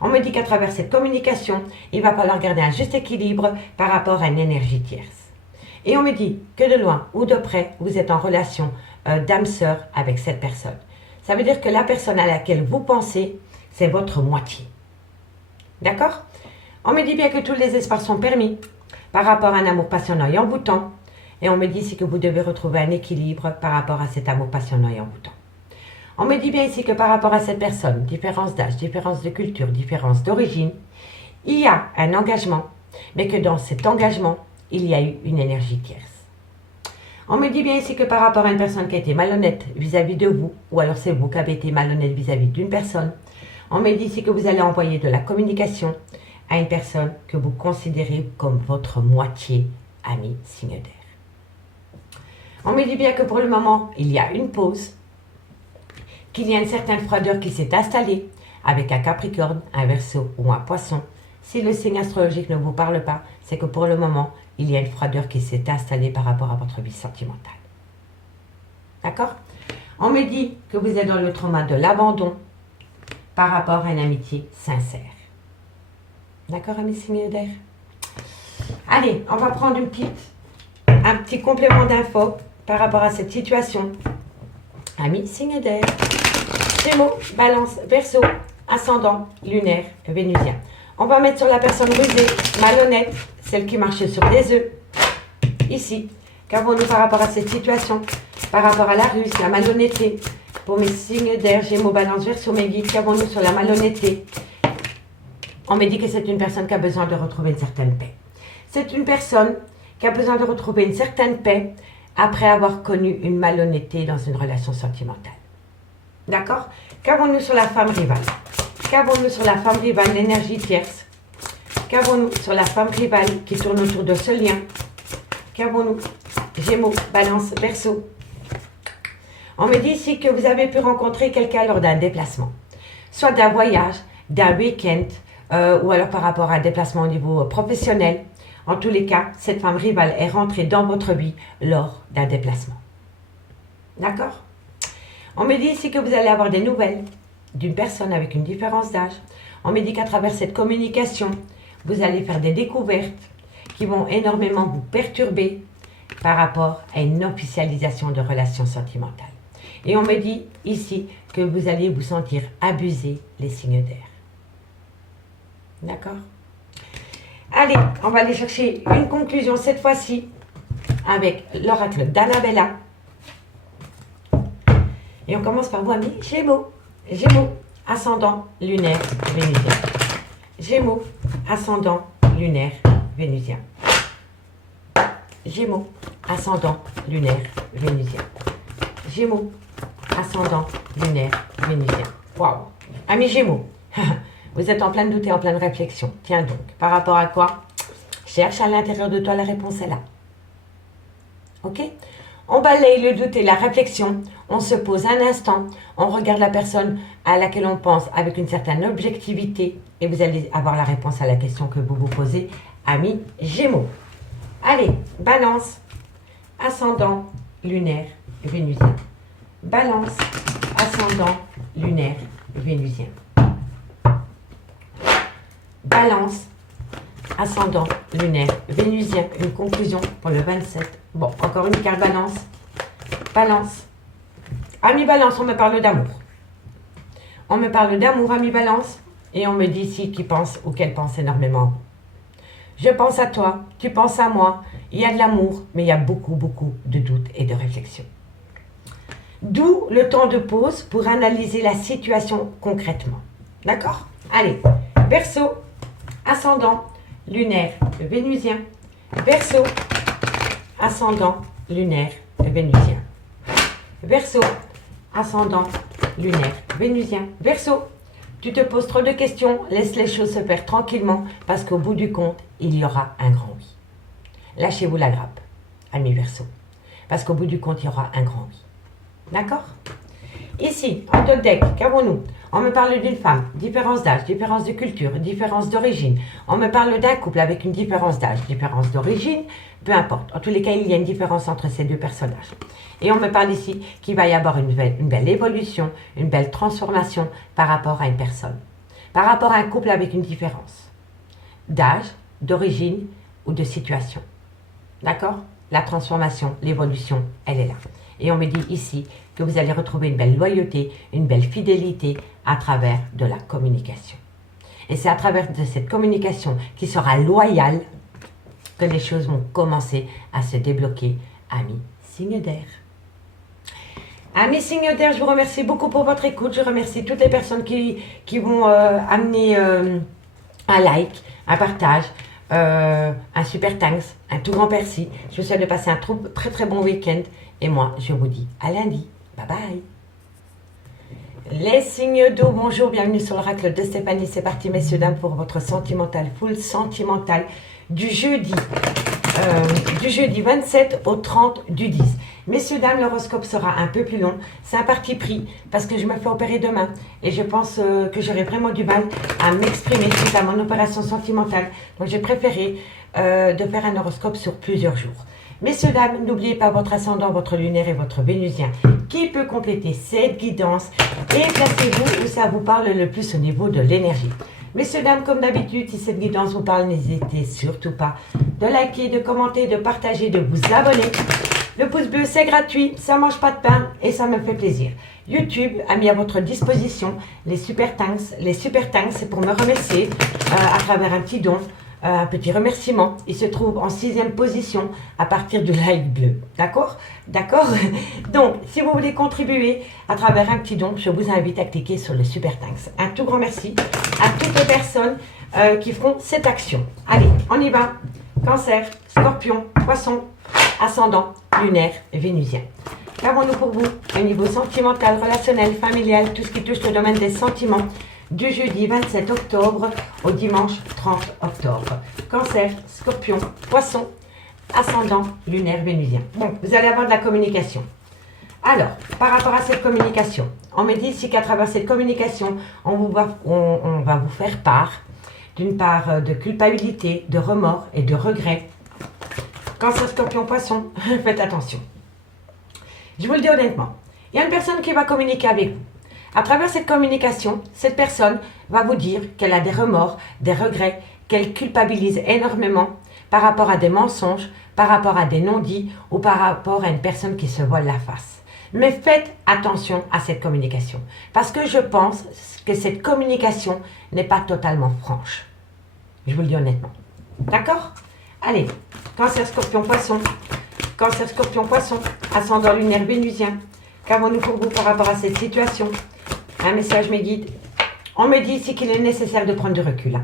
On me dit qu'à travers cette communication, il va falloir garder un juste équilibre par rapport à une énergie tierce. Et on me dit que de loin ou de près, vous êtes en relation d'âme-sœur avec cette personne. Ça veut dire que la personne à laquelle vous pensez, c'est votre moitié. D'accord? On me dit bien que tous les espaces sont permis par rapport à un amour passionnant et envoûtant. Et on me dit ici que vous devez retrouver un équilibre par rapport à cet amour passionnant et envoûtant. On me dit bien ici que par rapport à cette personne, différence d'âge, différence de culture, différence d'origine, il y a un engagement, mais que dans cet engagement, il y a eu une énergie tierce. On me dit bien ici que par rapport à une personne qui a été malhonnête vis-à-vis de vous, ou alors c'est vous qui avez été malhonnête vis-à-vis d'une personne, on me dit ici que vous allez envoyer de la communication à une personne que vous considérez comme votre moitié, ami signe d'air. On me dit bien que pour le moment, il y a une pause, qu'il y a une certaine froideur qui s'est installée avec un Capricorne, un Verseau ou un Poisson. Si le signe astrologique ne vous parle pas, c'est que pour le moment, il y a une froideur qui s'est installée par rapport à votre vie sentimentale. D'accord? On me dit que vous êtes dans le trauma de l'abandon par rapport à une amitié sincère. D'accord, amis signes d'air? Allez, on va prendre un petit complément d'infos par rapport à cette situation. Amis signes d'air, Gémeaux, Balance, Verseau, ascendant, lunaire, vénusien. On va mettre sur la personne rusée, malhonnête, celle qui marche sur des œufs. Ici, qu'avons-nous par rapport à cette situation? Par rapport à la ruse, la malhonnêteté. Pour mes signes d'air, Gémeaux, Balance, Verseau, mes guides, qu'avons-nous sur la malhonnêteté? On me dit que c'est une personne qui a besoin de retrouver une certaine paix. C'est une personne qui a besoin de retrouver une certaine paix après avoir connu une malhonnêteté dans une relation sentimentale. D'accord? Qu'avons-nous sur la femme rivale? Qu'avons-nous sur la femme rivale, l'énergie tierce? Qu'avons-nous sur la femme rivale qui tourne autour de ce lien? Qu'avons-nous? Gémeaux, Balance, Verseau. On me dit ici que vous avez pu rencontrer quelqu'un lors d'un déplacement, soit d'un voyage, d'un week-end, ou alors par rapport à un déplacement au niveau professionnel. En tous les cas, cette femme rivale est rentrée dans votre vie lors d'un déplacement. D'accord? On me dit ici que vous allez avoir des nouvelles d'une personne avec une différence d'âge. On me dit qu'à travers cette communication, vous allez faire des découvertes qui vont énormément vous perturber par rapport à une officialisation de relations sentimentales. Et on me dit ici que vous allez vous sentir abusé, les signes d'air. D'accord? Allez, on va aller chercher une conclusion cette fois-ci avec l'oracle d'Annabella. Et on commence par vous, amis Gémeaux. Gémeaux, ascendant, lunaire, vénusien. Gémeaux, ascendant, lunaire, vénusien. Gémeaux, ascendant, lunaire, vénusien. Gémeaux, ascendant, lunaire, vénusien. Waouh! Amis Gémeaux, vous êtes en plein doute et en pleine réflexion. Tiens donc, par rapport à quoi? Cherche à l'intérieur de toi, la réponse est là. Ok? On balaye le doute et la réflexion, on se pose un instant, on regarde la personne à laquelle on pense avec une certaine objectivité et vous allez avoir la réponse à la question que vous vous posez, amis Gémeaux. Allez, Balance, ascendant, lunaire, vénusien. Balance, ascendant, lunaire, vénusien. Balance, ascendant, lunaire, vénusien. Une conclusion pour le 27. Bon, encore une carte Balance. Balance. Ami Balance, on me parle d'amour. On me parle d'amour, ami Balance. Et on me dit ici qu'il pense ou qu'elle pense énormément. Je pense à toi, tu penses à moi. Il y a de l'amour, mais il y a beaucoup, beaucoup de doutes et de réflexion. D'où le temps de pause pour analyser la situation concrètement. D'accord? Allez, Verseau, ascendant, lunaire, vénusien. Verseau, ascendant lunaire vénusien. Verseau, ascendant lunaire vénusien. Verseau, tu te poses trop de questions, laisse les choses se faire tranquillement parce qu'au bout du compte, il y aura un grand oui. Lâchez-vous la grappe, amis Verseau, parce qu'au bout du compte, il y aura un grand oui. D'accord? Ici, en top deck, qu'avons-nous? On me parle d'une femme, différence d'âge, différence de culture, différence d'origine. On me parle d'un couple avec une différence d'âge, différence d'origine, peu importe. En tous les cas, il y a une différence entre ces deux personnages. Et on me parle ici qu'il va y avoir une belle évolution, une belle transformation par rapport à une personne. Par rapport à un couple avec une différence d'âge, d'origine ou de situation. D'accord? La transformation, l'évolution, elle est là. Et on me dit ici que vous allez retrouver une belle loyauté, une belle fidélité à travers de la communication. Et c'est à travers de cette communication qui sera loyale que les choses vont commencer à se débloquer, amis signes d'air. Amis signes d'air, je vous remercie beaucoup pour votre écoute. Je remercie toutes les personnes qui vont amener un like, un partage, un super thanks, un tout grand merci. Je vous souhaite de passer un très très bon week-end. Et moi, je vous dis à lundi. Bye bye. Les signes d'eau, bonjour, bienvenue sur l'oracle de Stéphanie. C'est parti, messieurs, dames, pour votre sentimental, full sentimental du jeudi 27 au 30 du 10. Messieurs, dames, l'horoscope sera un peu plus long. C'est un parti pris parce que je me fais opérer demain et je pense que j'aurai vraiment du mal à m'exprimer suite à mon opération sentimentale. Donc, j'ai préféré de faire un horoscope sur plusieurs jours. Messieurs, dames, n'oubliez pas votre ascendant, votre lunaire et votre vénusien qui peut compléter cette guidance et placez-vous où ça vous parle le plus au niveau de l'énergie. Messieurs, dames, comme d'habitude, si cette guidance vous parle, n'hésitez surtout pas de liker, de commenter, de partager, de vous abonner. Le pouce bleu, c'est gratuit, ça mange pas de pain et ça me fait plaisir. YouTube a mis à votre disposition les super thanks. Les super thanks, c'est pour me remercier à travers un petit don. Un petit remerciement, il se trouve en 6e position à partir du like bleu. D'accord? D'accord? Donc, si vous voulez contribuer à travers un petit don, je vous invite à cliquer sur le Super Thanks. Un tout grand merci à toutes les personnes qui feront cette action. Allez, on y va. Cancer, Scorpion, Poisson, Ascendant, Lunaire, Vénusien. Qu'avons-nous pour vous au niveau sentimental, relationnel, familial, tout ce qui touche le domaine des sentiments du jeudi 27 octobre au dimanche 30 octobre. Cancer, Scorpion, Poisson, Ascendant, Lunaire, Vénusien. Bon, vous allez avoir de la communication. Alors, par rapport à cette communication, on me dit ici qu'à travers cette communication, on va vous faire part d'une part de culpabilité, de remords et de regrets. Cancer, Scorpion, Poisson, faites attention. Je vous le dis honnêtement, il y a une personne qui va communiquer avec vous. À travers cette communication, cette personne va vous dire qu'elle a des remords, des regrets, qu'elle culpabilise énormément par rapport à des mensonges, par rapport à des non-dits ou par rapport à une personne qui se voile la face. Mais faites attention à cette communication parce que je pense que cette communication n'est pas totalement franche. Je vous le dis honnêtement. D'accord? Allez, Cancer, Scorpion, Poisson. Cancer, Scorpion, Poisson. Ascendant lunaire vénusien. Qu'avons-nous pour vous par rapport à cette situation? Un message me guide. On me dit ici qu'il est nécessaire de prendre du recul.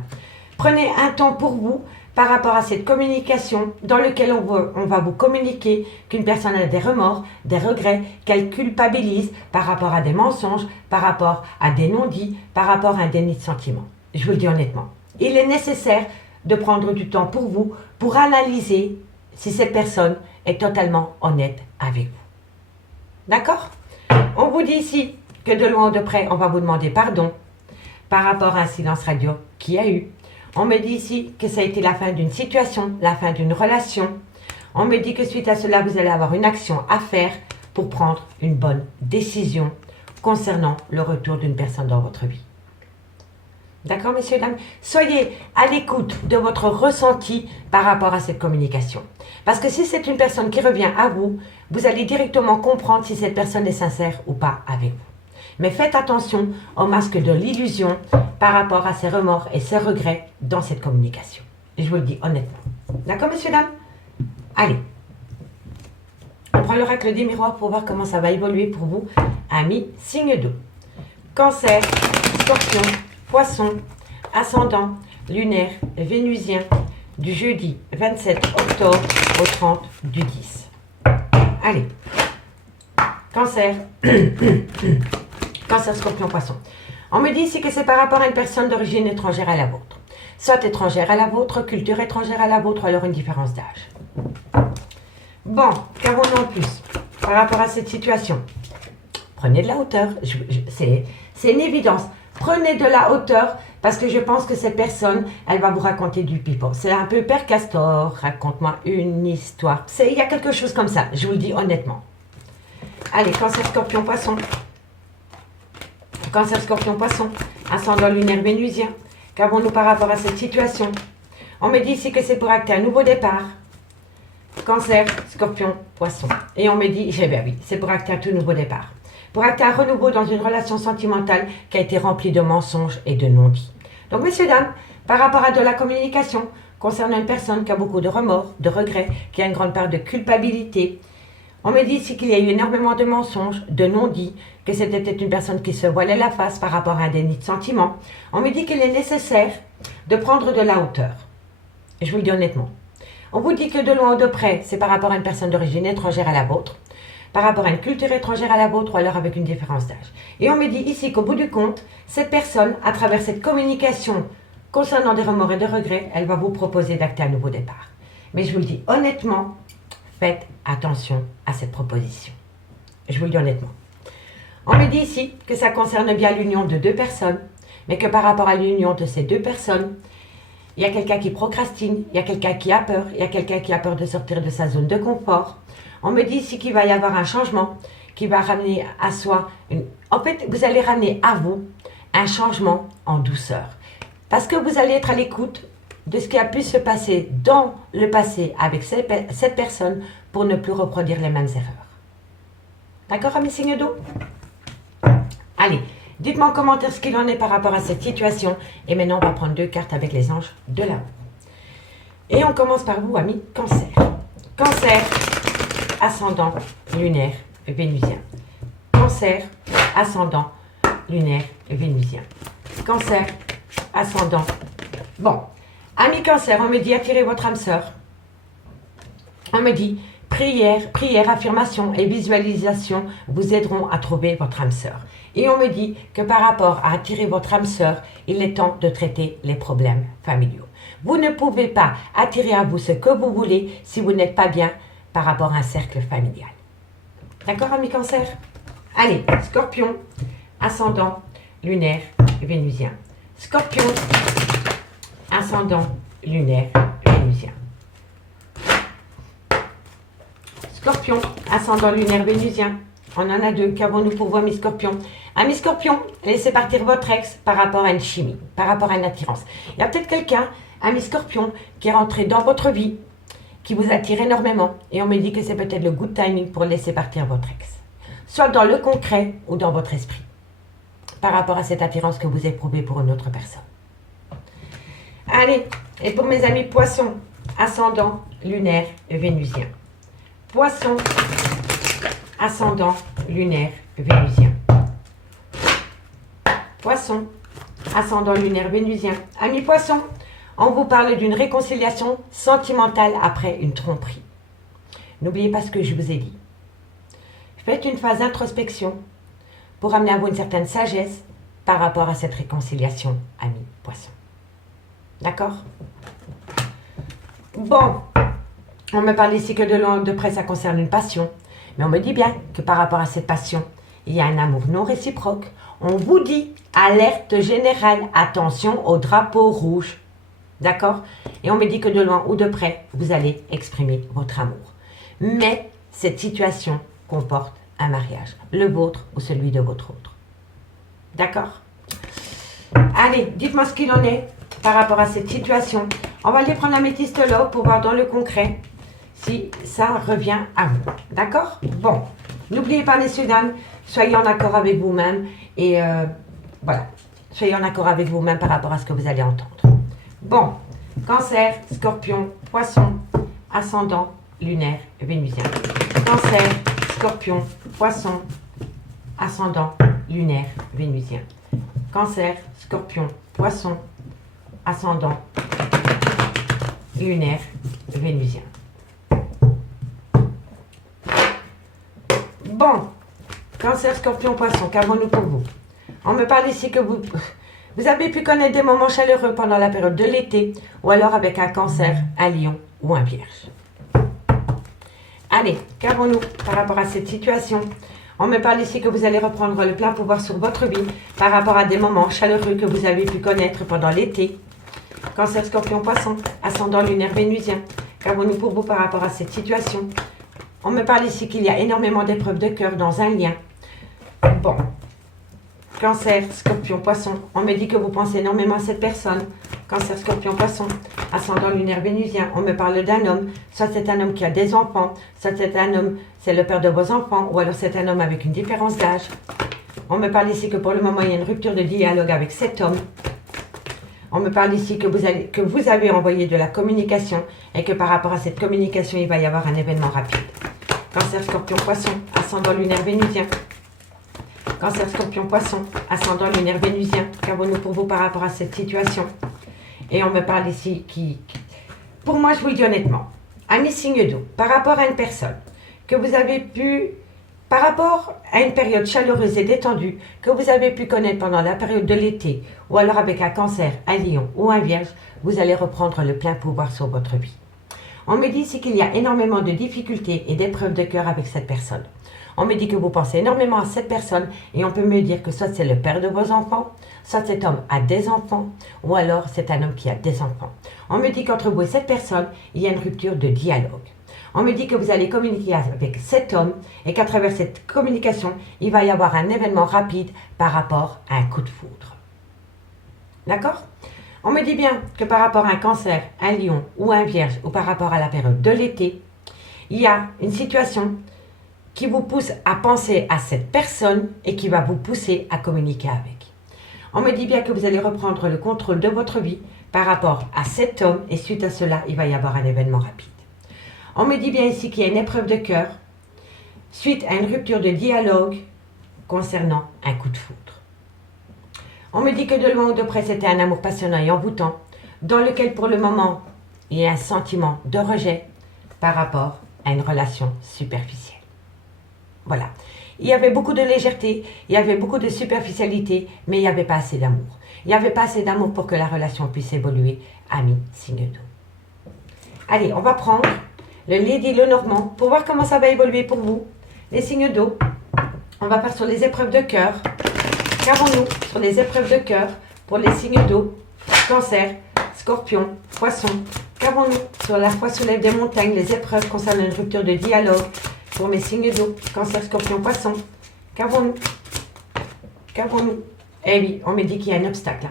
Prenez un temps pour vous par rapport à cette communication dans laquelle on va vous communiquer qu'une personne a des remords, des regrets, qu'elle culpabilise par rapport à des mensonges, par rapport à des non-dits, par rapport à un déni de sentiment. Je vous le dis honnêtement. Il est nécessaire de prendre du temps pour vous pour analyser si cette personne est totalement honnête avec vous. D'accord? On vous dit ici que de loin ou de près, on va vous demander pardon par rapport à un silence radio qu'il y a eu. On me dit ici que ça a été la fin d'une situation, la fin d'une relation. On me dit que suite à cela, vous allez avoir une action à faire pour prendre une bonne décision concernant le retour d'une personne dans votre vie. D'accord, messieurs, dames? Soyez à l'écoute de votre ressenti par rapport à cette communication. Parce que si c'est une personne qui revient à vous, vous allez directement comprendre si cette personne est sincère ou pas avec vous. Mais faites attention au masque de l'illusion par rapport à ses remords et ses regrets dans cette communication. Et je vous le dis honnêtement. D'accord, messieurs, dames? Allez. On prend l'oracle des miroirs pour voir comment ça va évoluer pour vous. Amis, signe d'eau. Cancer, Scorpion, Poisson, Ascendant, Lunaire, Vénusien, du jeudi 27 octobre au 30 du 10. Allez. Cancer. Cancer, Scorpion, Poisson. On me dit ici que c'est par rapport à une personne d'origine étrangère à la vôtre. Soit étrangère à la vôtre, culture étrangère à la vôtre, ou alors une différence d'âge. Bon, qu'avons-nous en plus par rapport à cette situation? Prenez de la hauteur. C'est une évidence. Prenez de la hauteur parce que je pense que cette personne, elle va vous raconter du pipeau. C'est un peu Père Castor, raconte-moi une histoire. Il y a quelque chose comme ça, je vous le dis honnêtement. Allez, Cancer, Scorpion, Poisson. Cancer, Scorpion, Poisson. Ascendant lunaire vénusien. Qu'avons-nous par rapport à cette situation? On me dit ici que c'est pour acter un nouveau départ. Cancer, Scorpion, Poisson. Et on me dit, ben oui, c'est pour acter un tout nouveau départ. Pour acter un renouveau dans une relation sentimentale qui a été remplie de mensonges et de non-dits. Donc, messieurs, dames, par rapport à de la communication concernant une personne qui a beaucoup de remords, de regrets, qui a une grande part de culpabilité, on me dit ici qu'il y a eu énormément de mensonges, de non-dits, que c'était peut-être une personne qui se voilait la face par rapport à un déni de sentiments. On me dit qu'il est nécessaire de prendre de la hauteur. Et je vous le dis honnêtement. On vous dit que de loin ou de près, c'est par rapport à une personne d'origine étrangère à la vôtre, par rapport à une culture étrangère à la vôtre, ou alors avec une différence d'âge. Et on me dit ici qu'au bout du compte, cette personne, à travers cette communication concernant des remords et des regrets, elle va vous proposer d'acter un nouveau départ. Mais je vous le dis honnêtement, faites attention à cette proposition. Je vous le dis honnêtement. On me dit ici que ça concerne bien l'union de deux personnes, mais que par rapport à l'union de ces deux personnes, il y a quelqu'un qui procrastine, il y a quelqu'un qui a peur, il y a quelqu'un qui a peur de sortir de sa zone de confort. On me dit ici qu'il va y avoir un changement, qui va ramener à soi En fait, vous allez ramener à vous un changement en douceur. Parce que vous allez être à l'écoute de ce qui a pu se passer dans le passé avec cette personne pour ne plus reproduire les mêmes erreurs. D'accord, amis signes d'eau? Allez, dites-moi en commentaire ce qu'il en est par rapport à cette situation. Et maintenant, on va prendre 2 cartes avec les anges de l'amour. Et on commence par vous, amis Cancer. Cancer, ascendant lunaire vénusien. Cancer, ascendant lunaire vénusien. Cancer, ascendant. Bon, amis Cancer, on me dit attirez votre âme sœur. On me dit prière, affirmation et visualisation vous aideront à trouver votre âme sœur. Et on me dit que par rapport à attirer votre âme sœur, il est temps de traiter les problèmes familiaux. Vous ne pouvez pas attirer à vous ce que vous voulez si vous n'êtes pas bien par rapport à un cercle familial. D'accord, amis Cancer? Allez, Scorpion, ascendant lunaire vénusien. Scorpion, ascendant lunaire vénusien. Scorpion, ascendant lunaire vénusien. On en a 2. Qu'avons-nous pour vous, amis Scorpion? Amis Scorpion, laissez partir votre ex par rapport à une chimie, par rapport à une attirance. Il y a peut-être quelqu'un, amis Scorpion, qui est rentré dans votre vie, qui vous attire énormément. Et on me dit que c'est peut-être le good timing pour laisser partir votre ex. Soit dans le concret ou dans votre esprit. Par rapport à cette attirance que vous éprouvez pour une autre personne. Allez, et pour mes amis Poissons, ascendant lunaire vénusien. Poisson, ascendant lunaire vénusien. Poisson, ascendant lunaire vénusien. Amis Poissons, on vous parle d'une réconciliation sentimentale après une tromperie. N'oubliez pas ce que je vous ai dit. Faites une phase d'introspection pour amener à vous une certaine sagesse par rapport à cette réconciliation, amis Poissons. D'accord? Bon, on me parle ici que de loin de près ça concerne une passion, mais on me dit bien que par rapport à cette passion, il y a un amour non réciproque. On vous dit, alerte générale, attention au drapeau rouge. D'accord? Et on me dit que de loin ou de près, vous allez exprimer votre amour. Mais cette situation comporte un mariage, le vôtre ou celui de votre autre. D'accord? Allez, dites-moi ce qu'il en est par rapport à cette situation. On va aller prendre la métiste là pour voir dans le concret si ça revient à vous. D'accord? Bon, n'oubliez pas, messieurs, dames, soyez en accord avec vous-même et voilà, soyez en accord avec vous-même par rapport à ce que vous allez entendre. Bon, Cancer, Scorpion, Poisson, ascendant lunaire vénusien. Cancer, Scorpion, Poisson, ascendant lunaire vénusien. Cancer, Scorpion, Poisson, ascendant lunaire, vénusien. Bon, Cancer, Scorpion, Poisson, qu'avons-nous pour vous? On me parle ici que vous avez pu connaître des moments chaleureux pendant la période de l'été, ou alors avec un Cancer, un Lion ou un Vierge. Allez, qu'avons-nous par rapport à cette situation? On me parle ici que vous allez reprendre le plein pouvoir sur votre vie par rapport à des moments chaleureux que vous avez pu connaître pendant l'été. Cancer, Scorpion, Poisson, ascendant lunaire vénusien. Qu'avons-nous pour vous par rapport à cette situation? On me parle ici qu'il y a énormément d'épreuves de cœur dans un lien. Bon. Cancer, Scorpion, Poisson. On me dit que vous pensez énormément à cette personne. Cancer, Scorpion, Poisson. Ascendant lunaire vénusien. On me parle d'un homme. Soit c'est un homme qui a des enfants. Soit c'est un homme, c'est le père de vos enfants. Ou alors c'est un homme avec une différence d'âge. On me parle ici que pour le moment, il y a une rupture de dialogue avec cet homme. On me parle ici que vous avez envoyé de la communication et que par rapport à cette communication, il va y avoir un événement rapide. Cancer, Scorpion, Poisson. Ascendant lunaire vénusien. Cancer, Scorpion, Poisson, ascendant lunaire vénusien. Qu'avons-nous pour vous par rapport à cette situation? Et on me parle ici pour moi, je vous le dis honnêtement, amis signe d'eau, par rapport à une personne que vous avez pu, par rapport à une période chaleureuse et détendue que vous avez pu connaître pendant la période de l'été, ou alors avec un Cancer, un Lion ou un Vierge, vous allez reprendre le plein pouvoir sur votre vie. On me dit ici qu'il y a énormément de difficultés et d'épreuves de cœur avec cette personne. On me dit que vous pensez énormément à cette personne et on peut me dire que soit c'est le père de vos enfants, soit cet homme a des enfants, ou alors c'est un homme qui a des enfants. On me dit qu'entre vous et cette personne, il y a une rupture de dialogue. On me dit que vous allez communiquer avec cet homme et qu'à travers cette communication, il va y avoir un événement rapide par rapport à un coup de foudre. D'accord? On me dit bien que par rapport à un Cancer, un Lion ou un Vierge, ou par rapport à la période de l'été, il y a une situation qui vous pousse à penser à cette personne et qui va vous pousser à communiquer avec. On me dit bien que vous allez reprendre le contrôle de votre vie par rapport à cet homme et suite à cela, il va y avoir un événement rapide. On me dit bien ici qu'il y a une épreuve de cœur suite à une rupture de dialogue concernant un coup de foudre. On me dit que de loin ou de près, c'était un amour passionnant et envoûtant dans lequel pour le moment, il y a un sentiment de rejet par rapport à une relation superficielle. Voilà. Il y avait beaucoup de légèreté, il y avait beaucoup de superficialité, mais il n'y avait pas assez d'amour. Il n'y avait pas assez d'amour pour que la relation puisse évoluer, amis, signe d'eau. Allez, on va prendre le Lady Lenormand pour voir comment ça va évoluer pour vous. Les signes d'eau, on va faire sur les épreuves de cœur. Qu'avons-nous sur les épreuves de cœur pour les signes d'eau, Cancer, Scorpion, Poisson? Qu'avons-nous sur la foi soulève des montagnes, les épreuves concernant une rupture de dialogue? Pour mes signes d'eau, Cancer, Scorpion, Poisson, qu'avons-nous? Qu'avons-nous? Eh oui, on me dit qu'il y a un obstacle.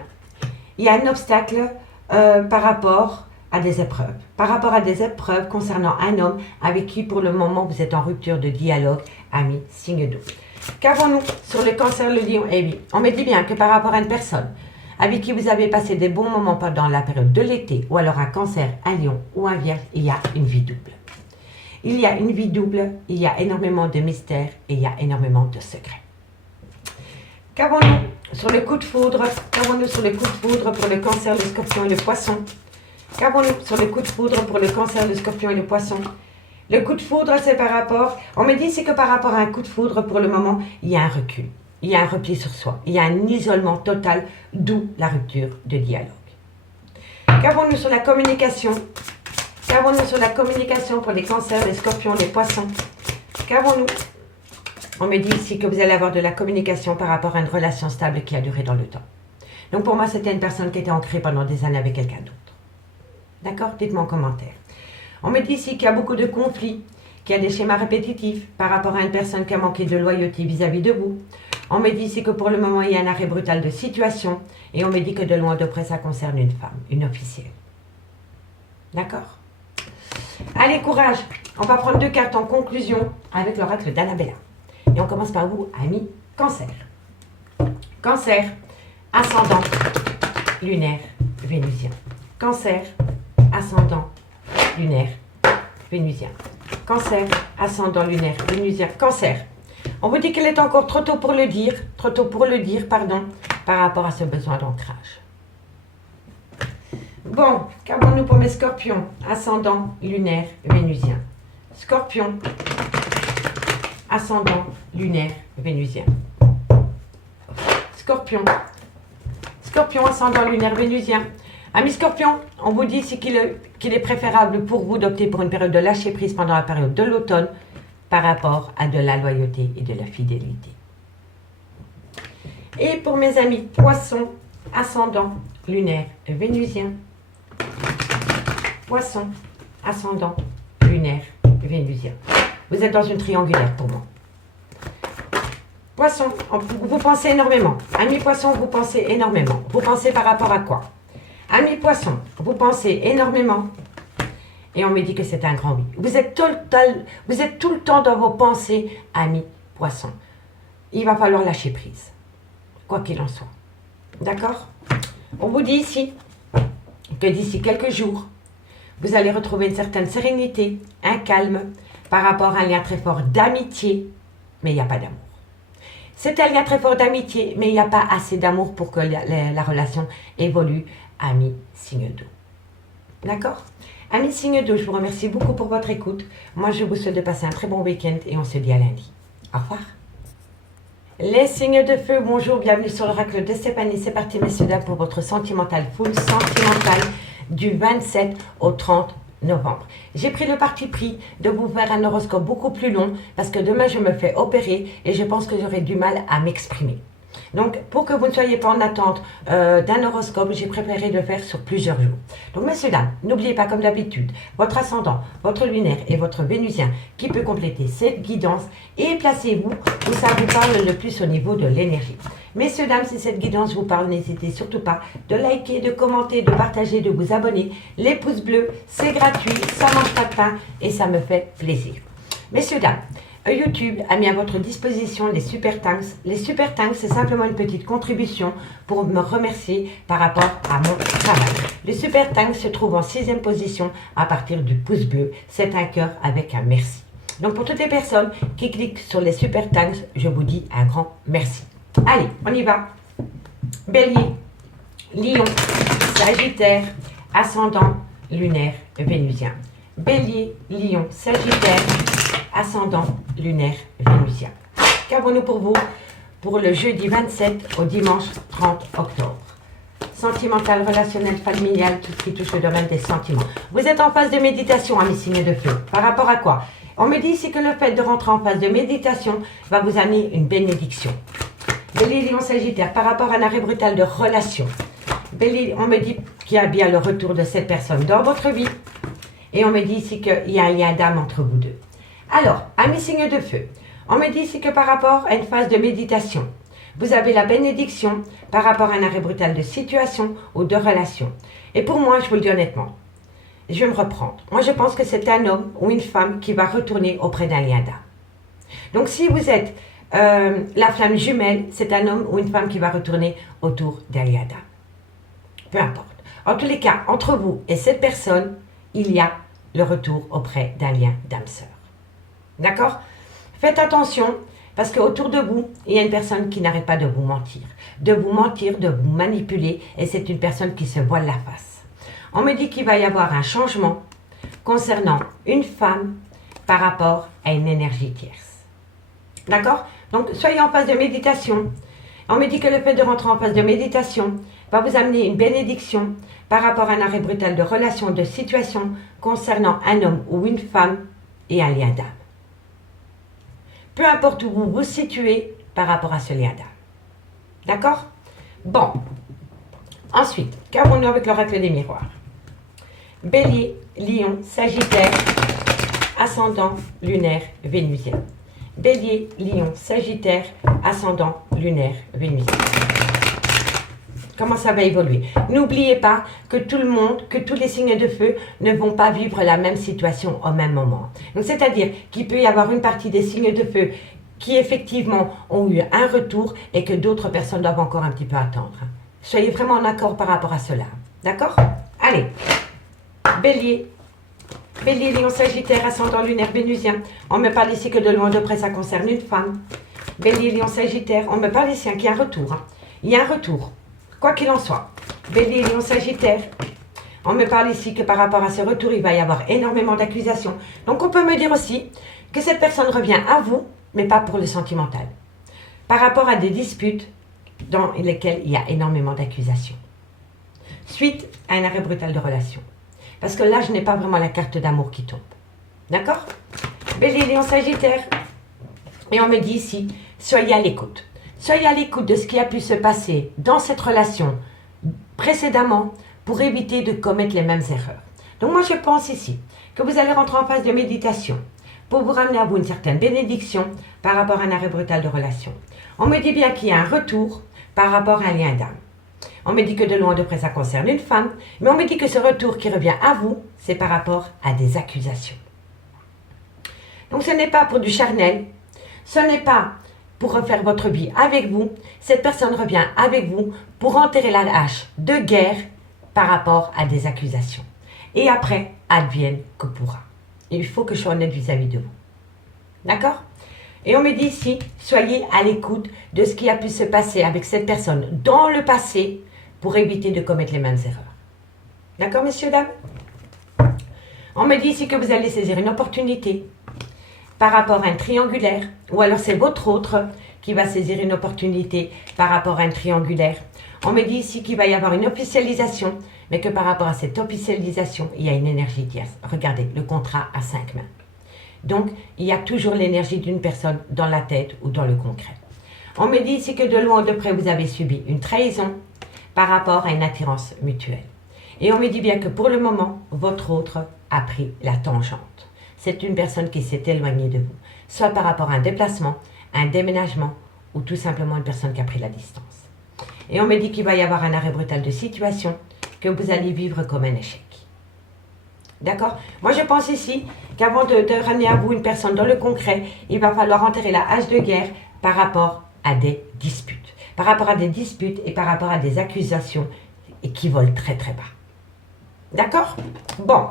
Il y a un obstacle par rapport à des épreuves. Par rapport à des épreuves concernant un homme avec qui pour le moment vous êtes en rupture de dialogue, amis, signe d'eau. Qu'avons-nous sur le Cancer, le Lion? Eh oui, on me dit bien que par rapport à une personne avec qui vous avez passé des bons moments pendant la période de l'été, ou alors un Cancer, un Lion ou un Vierge, il y a une vie double. Il y a une vie double, il y a énormément de mystères et il y a énormément de secrets. Qu'avons-nous sur le coup de foudre? Qu'avons-nous sur le coup de foudre pour le Cancer, le Scorpion et le Poisson? Qu'avons-nous sur le coup de foudre pour le Cancer, le Scorpion et le Poisson? Le coup de foudre, c'est par rapport... On me dit c'est que par rapport à un coup de foudre, pour le moment, il y a un recul. Il y a un repli sur soi. Il y a un isolement total, d'où la rupture de dialogue. Qu'avons-nous sur la communication? Qu'avons-nous sur la communication pour les Cancers, les Scorpions, les Poissons? Qu'avons-nous? On me dit ici que vous allez avoir de la communication par rapport à une relation stable qui a duré dans le temps. Donc pour moi, c'était une personne qui était ancrée pendant des années avec quelqu'un d'autre. D'accord? Dites-moi en commentaire. On me dit ici qu'il y a beaucoup de conflits, qu'il y a des schémas répétitifs par rapport à une personne qui a manqué de loyauté vis-à-vis de vous. On me dit ici que pour le moment, il y a un arrêt brutal de situation. Et on me dit que de loin de près, ça concerne une femme, une officielle. D'accord? Allez, courage. On va prendre 2 cartes en conclusion avec l'oracle d'Annabella. Et on commence par vous, amis Cancer. Cancer, ascendant, lunaire, vénusien. Cancer, ascendant, lunaire, vénusien. Cancer, ascendant, lunaire, vénusien. Cancer. On vous dit qu'il est encore trop tôt pour le dire, par rapport à ce besoin d'ancrage. Bon, qu'avons-nous pour mes scorpions? Ascendant lunaire vénusien. Scorpion, ascendant lunaire vénusien. Scorpion, Scorpion, ascendant lunaire vénusien. Amis Scorpion, on vous dit ici qu'il est préférable pour vous d'opter pour une période de lâcher prise pendant la période de l'automne par rapport à de la loyauté et de la fidélité. Et pour mes amis Poissons, ascendant lunaire vénusien. Poisson, ascendant lunaire vénusien. Vous êtes dans une triangulaire pour moi. Poisson, vous pensez énormément. Amis Poisson, vous pensez énormément. Vous pensez par rapport à quoi? Amis Poisson, vous pensez énormément. Et on me dit que c'est un grand oui. Vous êtes tout le temps dans vos pensées, amis Poisson. Il va falloir lâcher prise, quoi qu'il en soit. D'accord? On vous dit ici que d'ici quelques jours, vous allez retrouver une certaine sérénité, un calme par rapport à un lien très fort d'amitié, mais il n'y a pas d'amour. C'est un lien très fort d'amitié, mais il n'y a pas assez d'amour pour que la relation évolue. Amis signe d'eau. D'accord? Amis signe d'eau, je vous remercie beaucoup pour votre écoute. Moi, je vous souhaite de passer un très bon week-end et on se dit à lundi. Au revoir. Les signes de feu, bonjour, bienvenue sur l'oracle de Stéphanie. C'est parti, messieurs, dames, pour votre sentimental full sentimental du 27 au 30 novembre. J'ai pris le parti pris de vous faire un horoscope beaucoup plus long parce que demain, je me fais opérer et je pense que j'aurai du mal à m'exprimer. Donc, pour que vous ne soyez pas en attente d'un horoscope, j'ai préféré le faire sur plusieurs jours. Donc, messieurs, dames, n'oubliez pas, comme d'habitude, votre ascendant, votre lunaire et votre vénusien qui peut compléter cette guidance et placez-vous où ça vous parle le plus au niveau de l'énergie. Messieurs, dames, si cette guidance vous parle, n'hésitez surtout pas de liker, de commenter, de partager, de vous abonner. Les pouces bleus, c'est gratuit, ça mange pas de pain et ça me fait plaisir. Messieurs, dames, YouTube a mis à votre disposition les super thanks. Les super thanks, c'est simplement une petite contribution pour me remercier par rapport à mon travail. Les super thanks se trouvent en 6e position à partir du pouce bleu. C'est un cœur avec un merci. Donc pour toutes les personnes qui cliquent sur les super thanks, je vous dis un grand merci. Allez, on y va. Bélier, Lion, Sagittaire, ascendant lunaire vénusien. Bélier, Lion, Sagittaire, ascendant lunaire vénusien. Qu'avons-nous pour vous pour le jeudi 27 au dimanche 30 octobre? Sentimental, relationnel, familial, tout ce qui touche le domaine des sentiments. Vous êtes en phase de méditation, amis signes de feu. Par rapport à quoi? On me dit ici que le fait de rentrer en phase de méditation va vous amener une bénédiction. Bélier, Lion, Sagittaire, par rapport à un arrêt brutal de relation. Bélier, on me dit qu'il y a bien le retour de cette personne dans votre vie. Et on me dit ici qu'il y a un lien d'âme entre vous deux. Alors, amis signes de feu, on me dit ici que par rapport à une phase de méditation, vous avez la bénédiction par rapport à un arrêt brutal de situation ou de relation. Et pour moi, je vous le dis honnêtement, je vais me reprendre. Moi, je pense que c'est un homme ou une femme qui va retourner auprès d'un lien d'âme. Donc, si vous êtes la flamme jumelle, c'est un homme ou une femme qui va retourner autour d'un lien d'âme. Peu importe. En tous les cas, entre vous et cette personne, il y a le retour auprès d'un lien d'âme sœur. D'accord? Faites attention parce qu'autour de vous, il y a une personne qui n'arrête pas de vous mentir, de vous manipuler et c'est une personne qui se voile la face. On me dit qu'il va y avoir un changement concernant une femme par rapport à une énergie tierce. D'accord? Donc, soyez en phase de méditation. On me dit que le fait de rentrer en phase de méditation va vous amener une bénédiction par rapport à un arrêt brutal de relation, de situation concernant un homme ou une femme et un lien d'âme. Peu importe où vous vous situez par rapport à ce lien d'âme. D'accord? Bon. Ensuite, qu'avons-nous avec l'oracle des miroirs? Bélier, Lion, Sagittaire, ascendant lunaire vénusien. Bélier, Lion, Sagittaire, ascendant lunaire vénusien. Comment ça va évoluer? N'oubliez pas que tout le monde, que tous les signes de feu ne vont pas vivre la même situation au même moment. Donc, c'est-à-dire qu'il peut y avoir une partie des signes de feu qui effectivement ont eu un retour et que d'autres personnes doivent encore un petit peu attendre. Soyez vraiment en accord par rapport à cela. D'accord? Allez. Bélier. Bélier, Lion, Sagittaire, ascendant lunaire vénusien. On me parle ici que de loin de près ça concerne une femme. Bélier, Lion, Sagittaire. On me parle ici qu'il y a un retour. Il y a un retour. Quoi qu'il en soit, Bélier, Lion, Sagittaire, On me parle ici que par rapport à ce retour, il va y avoir énormément d'accusations. Donc, on peut me dire aussi que cette personne revient à vous, mais pas pour le sentimental. Par rapport à des disputes dans lesquelles il y a énormément d'accusations. Suite à un arrêt brutal de relation. Parce que là, je n'ai pas vraiment la carte d'amour qui tombe. D'accord? Bélier, Lion, Sagittaire. Et on me dit ici, soyez à l'écoute. Soyez à l'écoute de ce qui a pu se passer dans cette relation précédemment pour éviter de commettre les mêmes erreurs. Donc moi, je pense ici que vous allez rentrer en phase de méditation pour vous ramener à vous une certaine bénédiction par rapport à un arrêt brutal de relation. On me dit bien qu'il y a un retour par rapport à un lien d'âme. On me dit que de loin de près, ça concerne une femme, mais on me dit que ce retour qui revient à vous, c'est par rapport à des accusations. Donc ce n'est pas pour du charnel, ce n'est pas pour refaire votre vie avec vous. Cette personne revient avec vous pour enterrer la hache de guerre par rapport à des accusations. Et après, advienne que pourra. Et il faut que je sois honnête vis-à-vis de vous. D'accord? Et on me dit ici, soyez à l'écoute de ce qui a pu se passer avec cette personne dans le passé pour éviter de commettre les mêmes erreurs. D'accord, messieurs, dames? On me dit ici que vous allez saisir une opportunité par rapport à un triangulaire, ou alors c'est votre autre qui va saisir une opportunité par rapport à un triangulaire. On me dit ici qu'il va y avoir une officialisation, mais que par rapport à cette officialisation, il y a une énergie tierce. Regardez, le contrat à 5 mains. Donc, il y a toujours l'énergie d'une personne dans la tête ou dans le concret. On me dit ici que de loin ou de près, vous avez subi une trahison par rapport à une attirance mutuelle. Et on me dit bien que pour le moment, votre autre a pris la tangente. C'est une personne qui s'est éloignée de vous, soit par rapport à un déplacement, un déménagement, ou tout simplement une personne qui a pris la distance. Et on me dit qu'il va y avoir un arrêt brutal de situation, que vous allez vivre comme un échec. D'accord? Moi, je pense ici qu'avant de ramener à vous une personne dans le concret, il va falloir enterrer la hache de guerre par rapport à des disputes. Par rapport à des disputes et par rapport à des accusations qui volent très très bas. D'accord? Bon.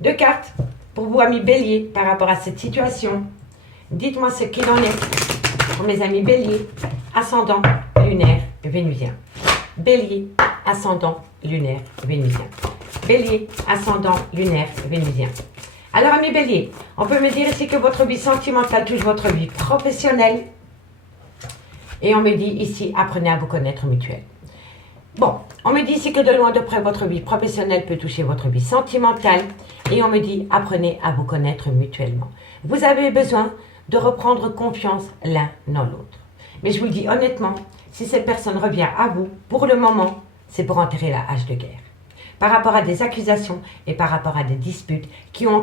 2 cartes pour vous, amis Bélier, par rapport à cette situation. Dites-moi ce qu'il en est pour mes amis Bélier, ascendant, lunaire, vénusien. Bélier, ascendant, lunaire, vénusien. Bélier, ascendant, lunaire, vénusien. Alors, amis Bélier, on peut me dire ici que votre vie sentimentale touche votre vie professionnelle. Et on me dit ici, apprenez à vous connaître mutuel. Bon, on me dit ici que de loin de près, votre vie professionnelle peut toucher votre vie sentimentale. Et on me dit, apprenez à vous connaître mutuellement. Vous avez besoin de reprendre confiance l'un dans l'autre. Mais je vous le dis honnêtement, si cette personne revient à vous, pour le moment, c'est pour enterrer la hache de guerre. Par rapport à des accusations et par rapport à des disputes qui ont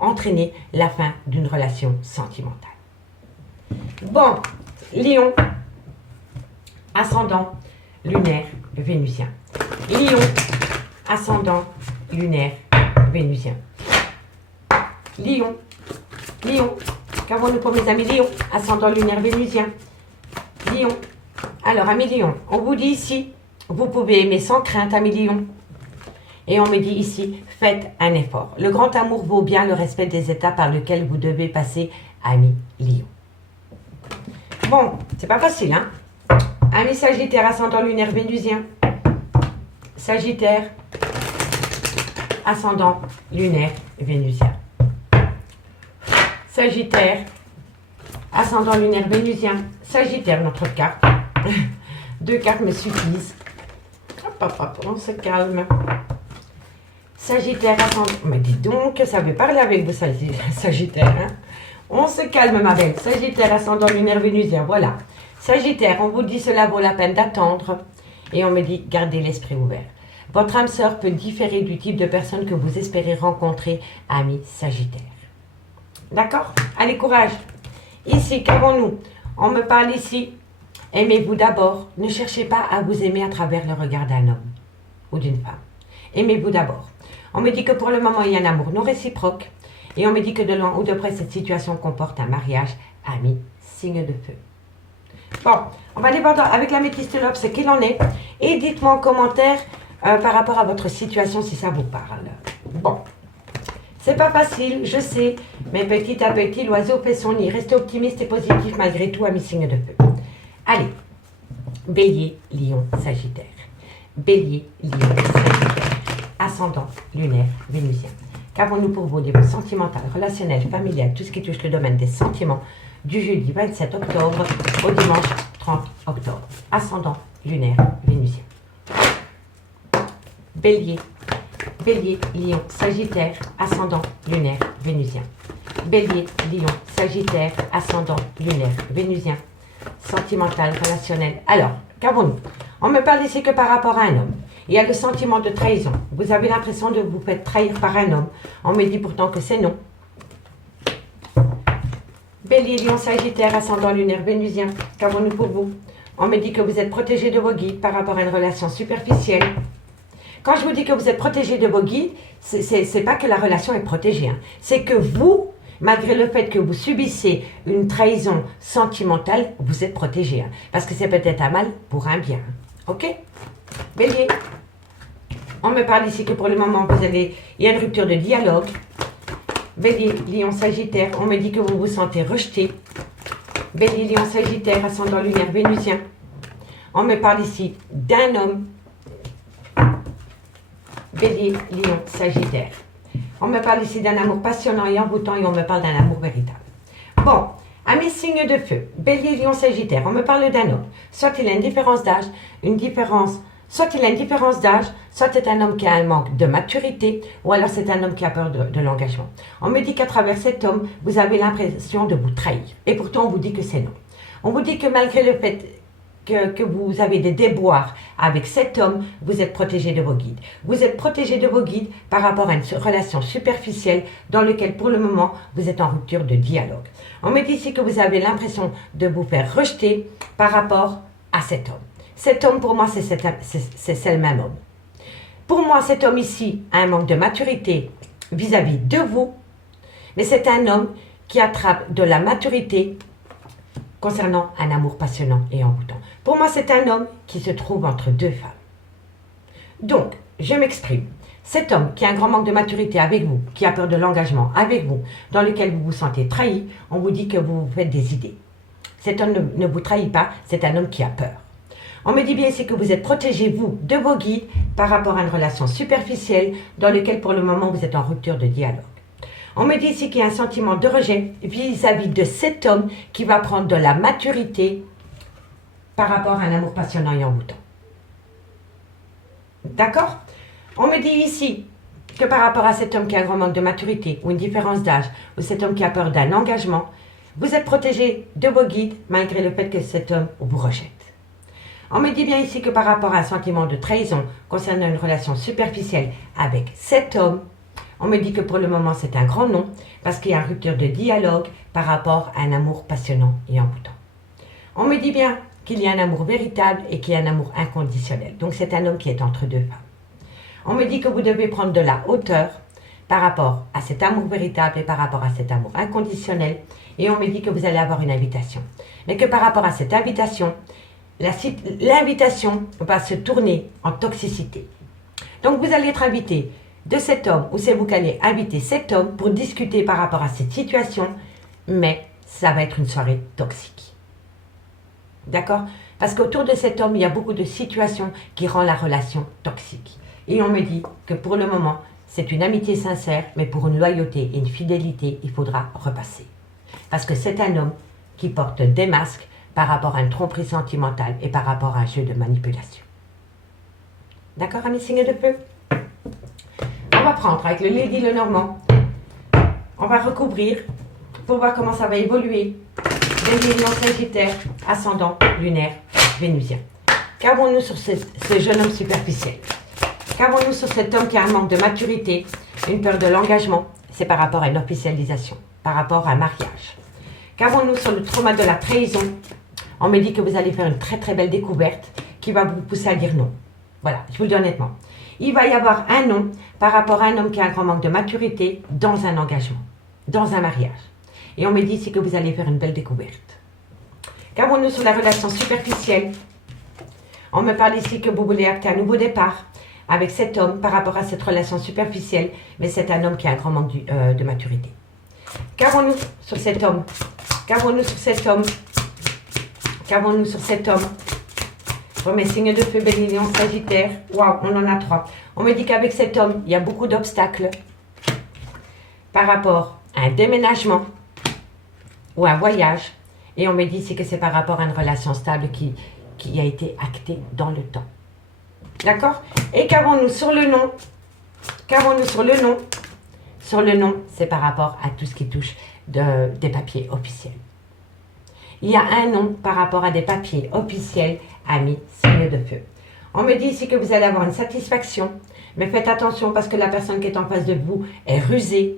entraîné la fin d'une relation sentimentale. Bon, Lion, ascendant, lunaire, vénusien. Lion, ascendant, lunaire, vénusien. Lion, qu'avons-nous pour mes amis Lion, ascendant, lunaire, vénusien. Lion. Alors, amis Lion, on vous dit ici, vous pouvez aimer sans crainte, amis Lion. Et on me dit ici, faites un effort. Le grand amour vaut bien le respect des étapes par lesquels vous devez passer, amis Lion. Bon, c'est pas facile, hein? Amis Sagittaire, ascendant, lunaire, vénusien. Sagittaire, ascendant, lunaire, vénusien. Sagittaire, ascendant, lunaire, vénusien. Sagittaire, notre carte. 2 cartes me suffisent. Hop, hop, hop, on se calme. Sagittaire, ascendant. Mais dis donc, ça veut parler avec vous, Sagittaire. Hein? On se calme, ma belle. Sagittaire, ascendant, lunaire, vénusien. Voilà. Sagittaire, on vous dit cela vaut la peine d'attendre. Et on me dit, gardez l'esprit ouvert. Votre âme sœur peut différer du type de personne que vous espérez rencontrer, amis Sagittaire. D'accord? Allez, courage. Ici, qu'avons-nous? On me parle ici. Aimez-vous d'abord. Ne cherchez pas à vous aimer à travers le regard d'un homme ou d'une femme. Aimez-vous d'abord. On me dit que pour le moment, il y a un amour non réciproque. Et on me dit que de loin ou de près, cette situation comporte un mariage, amis, signe de feu. Bon, on va aller voir avec l'améthyste lobe ce qu'il en est. Et dites-moi en commentaire par rapport à votre situation si ça vous parle. Bon, c'est pas facile, je sais, mais petit à petit, l'oiseau fait son nid. Restez optimiste et positif malgré tout, amis signes de feu. Allez, Bélier, Lion, Sagittaire. Bélier, Lion, Sagittaire. ascendant lunaire vénusien. Qu'avons-nous pour vous au niveau sentimental, relationnel, familial, tout ce qui touche le domaine des sentiments, du jeudi 27 octobre au dimanche 30 octobre. Ascendant lunaire vénusien. Bélier. Bélier, Lion, Sagittaire, ascendant lunaire vénusien. Bélier, Lion, Sagittaire, ascendant lunaire vénusien. Sentimental, relationnel. Alors, qu'avons-nous? On me parle ici que par rapport à un homme. Il y a le sentiment de trahison. Vous avez l'impression de vous faire trahir par un homme. On me dit pourtant que c'est non. Bélier, Lion, Sagittaire, ascendant lunaire vénusien. Qu'avons-nous pour vous? On me dit que vous êtes protégé de vos guides par rapport à une relation superficielle. Quand je vous dis que vous êtes protégé de vos guides, c'est pas que la relation est protégée. Hein. C'est que vous, malgré le fait que vous subissez une trahison sentimentale, vous êtes protégé. Hein. Parce que c'est peut-être un mal pour un bien. Hein. Ok? Bélier. On me parle ici que pour le moment, il y a une rupture de dialogue. Bélier, Lion, Sagittaire, on me dit que vous vous sentez rejeté. Bélier, Lion, Sagittaire, ascendant lunaire vénusien. On me parle ici d'un homme. Bélier, Lion, Sagittaire. On me parle ici d'un amour passionnant et envoûtant et on me parle d'un amour véritable. Bon, à mes signes de feu, Bélier, Lion, Sagittaire, on me parle d'un homme. Soit il a une différence d'âge, soit c'est un homme qui a un manque de maturité, ou alors c'est un homme qui a peur de l'engagement. On me dit qu'à travers cet homme, vous avez l'impression de vous trahir. Et pourtant, on vous dit que c'est non. On vous dit que malgré le fait que vous avez des déboires avec cet homme, vous êtes protégé de vos guides. Vous êtes protégé de vos guides par rapport à une relation superficielle dans laquelle, pour le moment, vous êtes en rupture de dialogue. On me dit ici que vous avez l'impression de vous faire rejeter par rapport à cet homme. Cet homme, pour moi, c'est le même homme. Pour moi, cet homme ici a un manque de maturité vis-à-vis de vous, mais c'est un homme qui attrape de la maturité concernant un amour passionnant et envoûtant. Pour moi, c'est un homme qui se trouve entre deux femmes. Donc, je m'exprime. Cet homme qui a un grand manque de maturité avec vous, qui a peur de l'engagement avec vous, dans lequel vous vous sentez trahi, on vous dit que vous vous faites des idées. Cet homme ne vous trahit pas, c'est un homme qui a peur. On me dit bien ici que vous êtes protégé, vous, de vos guides par rapport à une relation superficielle dans laquelle, pour le moment, vous êtes en rupture de dialogue. On me dit ici qu'il y a un sentiment de rejet vis-à-vis de cet homme qui va prendre de la maturité par rapport à un amour passionnant et envoûtant. D'accord? On me dit ici que par rapport à cet homme qui a un grand manque de maturité ou une différence d'âge ou cet homme qui a peur d'un engagement, vous êtes protégé de vos guides malgré le fait que cet homme vous rejette. On me dit bien ici que par rapport à un sentiment de trahison concernant une relation superficielle avec cet homme, on me dit que pour le moment c'est un grand non parce qu'il y a une rupture de dialogue par rapport à un amour passionnant et envoûtant. On me dit bien qu'il y a un amour véritable et qu'il y a un amour inconditionnel. Donc c'est un homme qui est entre deux femmes. On me dit que vous devez prendre de la hauteur par rapport à cet amour véritable et par rapport à cet amour inconditionnel. Et on me dit que vous allez avoir une invitation. Mais que par rapport à cette invitation, l'invitation va se tourner en toxicité. Donc vous allez être invité de cet homme, ou c'est vous qui allez inviter cet homme pour discuter par rapport à cette situation, mais ça va être une soirée toxique. D'accord? Parce qu'autour de cet homme, il y a beaucoup de situations qui rendent la relation toxique. Et on me dit que pour le moment, c'est une amitié sincère, mais pour une loyauté et une fidélité, il faudra repasser. Parce que c'est un homme qui porte des masques par rapport à une tromperie sentimentale et par rapport à un jeu de manipulation. D'accord, amis signes de feu? On va prendre avec le Lady Lenormand. On va recouvrir pour voir comment ça va évoluer. Bélier, Lion, Sagittaire, ascendant lunaire vénusien. Qu'avons-nous sur ce jeune homme superficiel? Qu'avons-nous sur cet homme qui a un manque de maturité, une peur de l'engagement? C'est par rapport à une officialisation, par rapport à un mariage. Qu'avons-nous sur le trauma de la trahison? On me dit que vous allez faire une très très belle découverte qui va vous pousser à dire non. Voilà, je vous le dis honnêtement. Il va y avoir un non par rapport à un homme qui a un grand manque de maturité dans un engagement, dans un mariage. Et on me dit ici que vous allez faire une belle découverte. Qu'avons-nous sur la relation superficielle? On me parle ici que vous voulez acter un nouveau départ avec cet homme par rapport à cette relation superficielle, mais c'est un homme qui a un grand manque de maturité. Qu'avons-nous sur cet homme? Qu'avons-nous sur cet homme? Qu'avons-nous sur cet homme? Premier signe de feu, Bélier, Lion, Sagittaire. Waouh, on en a 3. On me dit qu'avec cet homme, il y a beaucoup d'obstacles par rapport à un déménagement ou un voyage. Et on me dit ici que c'est par rapport à une relation stable qui a été actée dans le temps. D'accord? Et qu'avons-nous sur le nom? Qu'avons-nous sur le nom? Sur le nom, c'est par rapport à tout ce qui touche des papiers officiels. Il y a un nom par rapport à des papiers officiels, amis, signe de feu. On me dit ici que vous allez avoir une satisfaction, mais faites attention parce que la personne qui est en face de vous est rusée.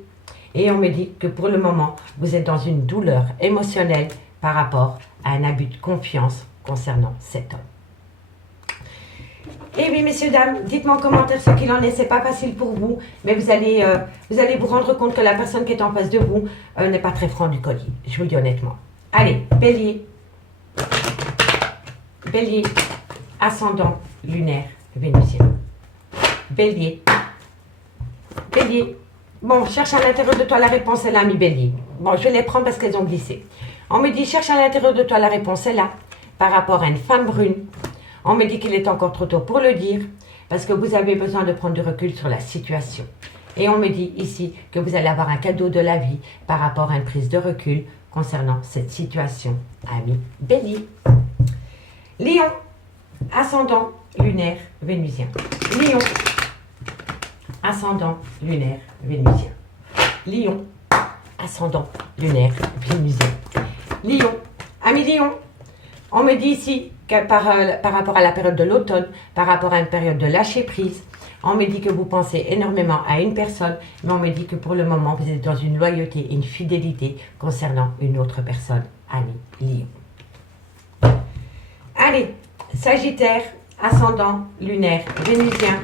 Et on me dit que pour le moment, vous êtes dans une douleur émotionnelle par rapport à un abus de confiance concernant cet homme. Et oui, messieurs, dames, dites-moi en commentaire ce qu'il en est. C'est pas facile pour vous, mais vous allez vous rendre compte que la personne qui est en face de vous n'est pas très franc du collier. Je vous le dis honnêtement. Allez, Bélier. Bélier, ascendant, lunaire, vénusien. Bélier. Bélier. Bon, cherche à l'intérieur de toi la réponse est là, mi Bélier. Bon, je vais les prendre parce qu'elles ont glissé. On me dit, cherche à l'intérieur de toi la réponse est là, par rapport à une femme brune. On me dit qu'il est encore trop tôt pour le dire, parce que vous avez besoin de prendre du recul sur la situation. Et on me dit ici que vous allez avoir un cadeau de la vie par rapport à une prise de recul concernant cette situation, ami Bélier. Lion, ascendant, lunaire, vénusien. Lion, ascendant, lunaire, vénusien. Lion, ascendant, lunaire, vénusien. Lion, ami Lion, on me dit ici que par rapport à la période de l'automne, par rapport à une période de lâcher prise, on me dit que vous pensez énormément à une personne, mais on me dit que pour le moment, vous êtes dans une loyauté et une fidélité concernant une autre personne, ami Lion. Allez, Sagittaire, ascendant, lunaire, vénusien.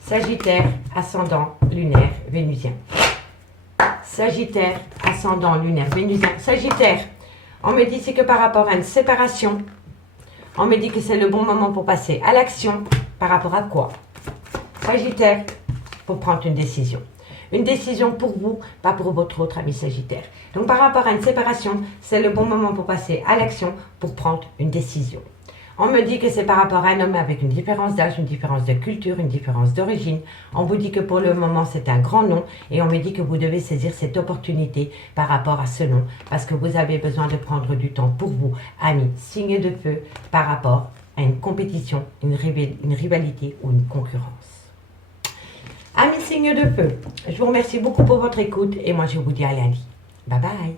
Sagittaire, ascendant, lunaire, vénusien. Sagittaire, ascendant, lunaire, vénusien. Sagittaire, on me dit c'est que par rapport à une séparation, on me dit que c'est le bon moment pour passer à l'action. Par rapport à quoi? Sagittaire, pour prendre une décision. Une décision pour vous, pas pour votre autre ami Sagittaire. Donc par rapport à une séparation, c'est le bon moment pour passer à l'action, pour prendre une décision. On me dit que c'est par rapport à un homme avec une différence d'âge, une différence de culture, une différence d'origine. On vous dit que pour le moment, c'est un grand nom. Et on me dit que vous devez saisir cette opportunité par rapport à ce nom. Parce que vous avez besoin de prendre du temps pour vous, amis, signe de feu, par rapport à une compétition, une rivalité ou une concurrence. Amis, signe de feu, je vous remercie beaucoup pour votre écoute. Et moi, je vous dis à lundi. Bye bye.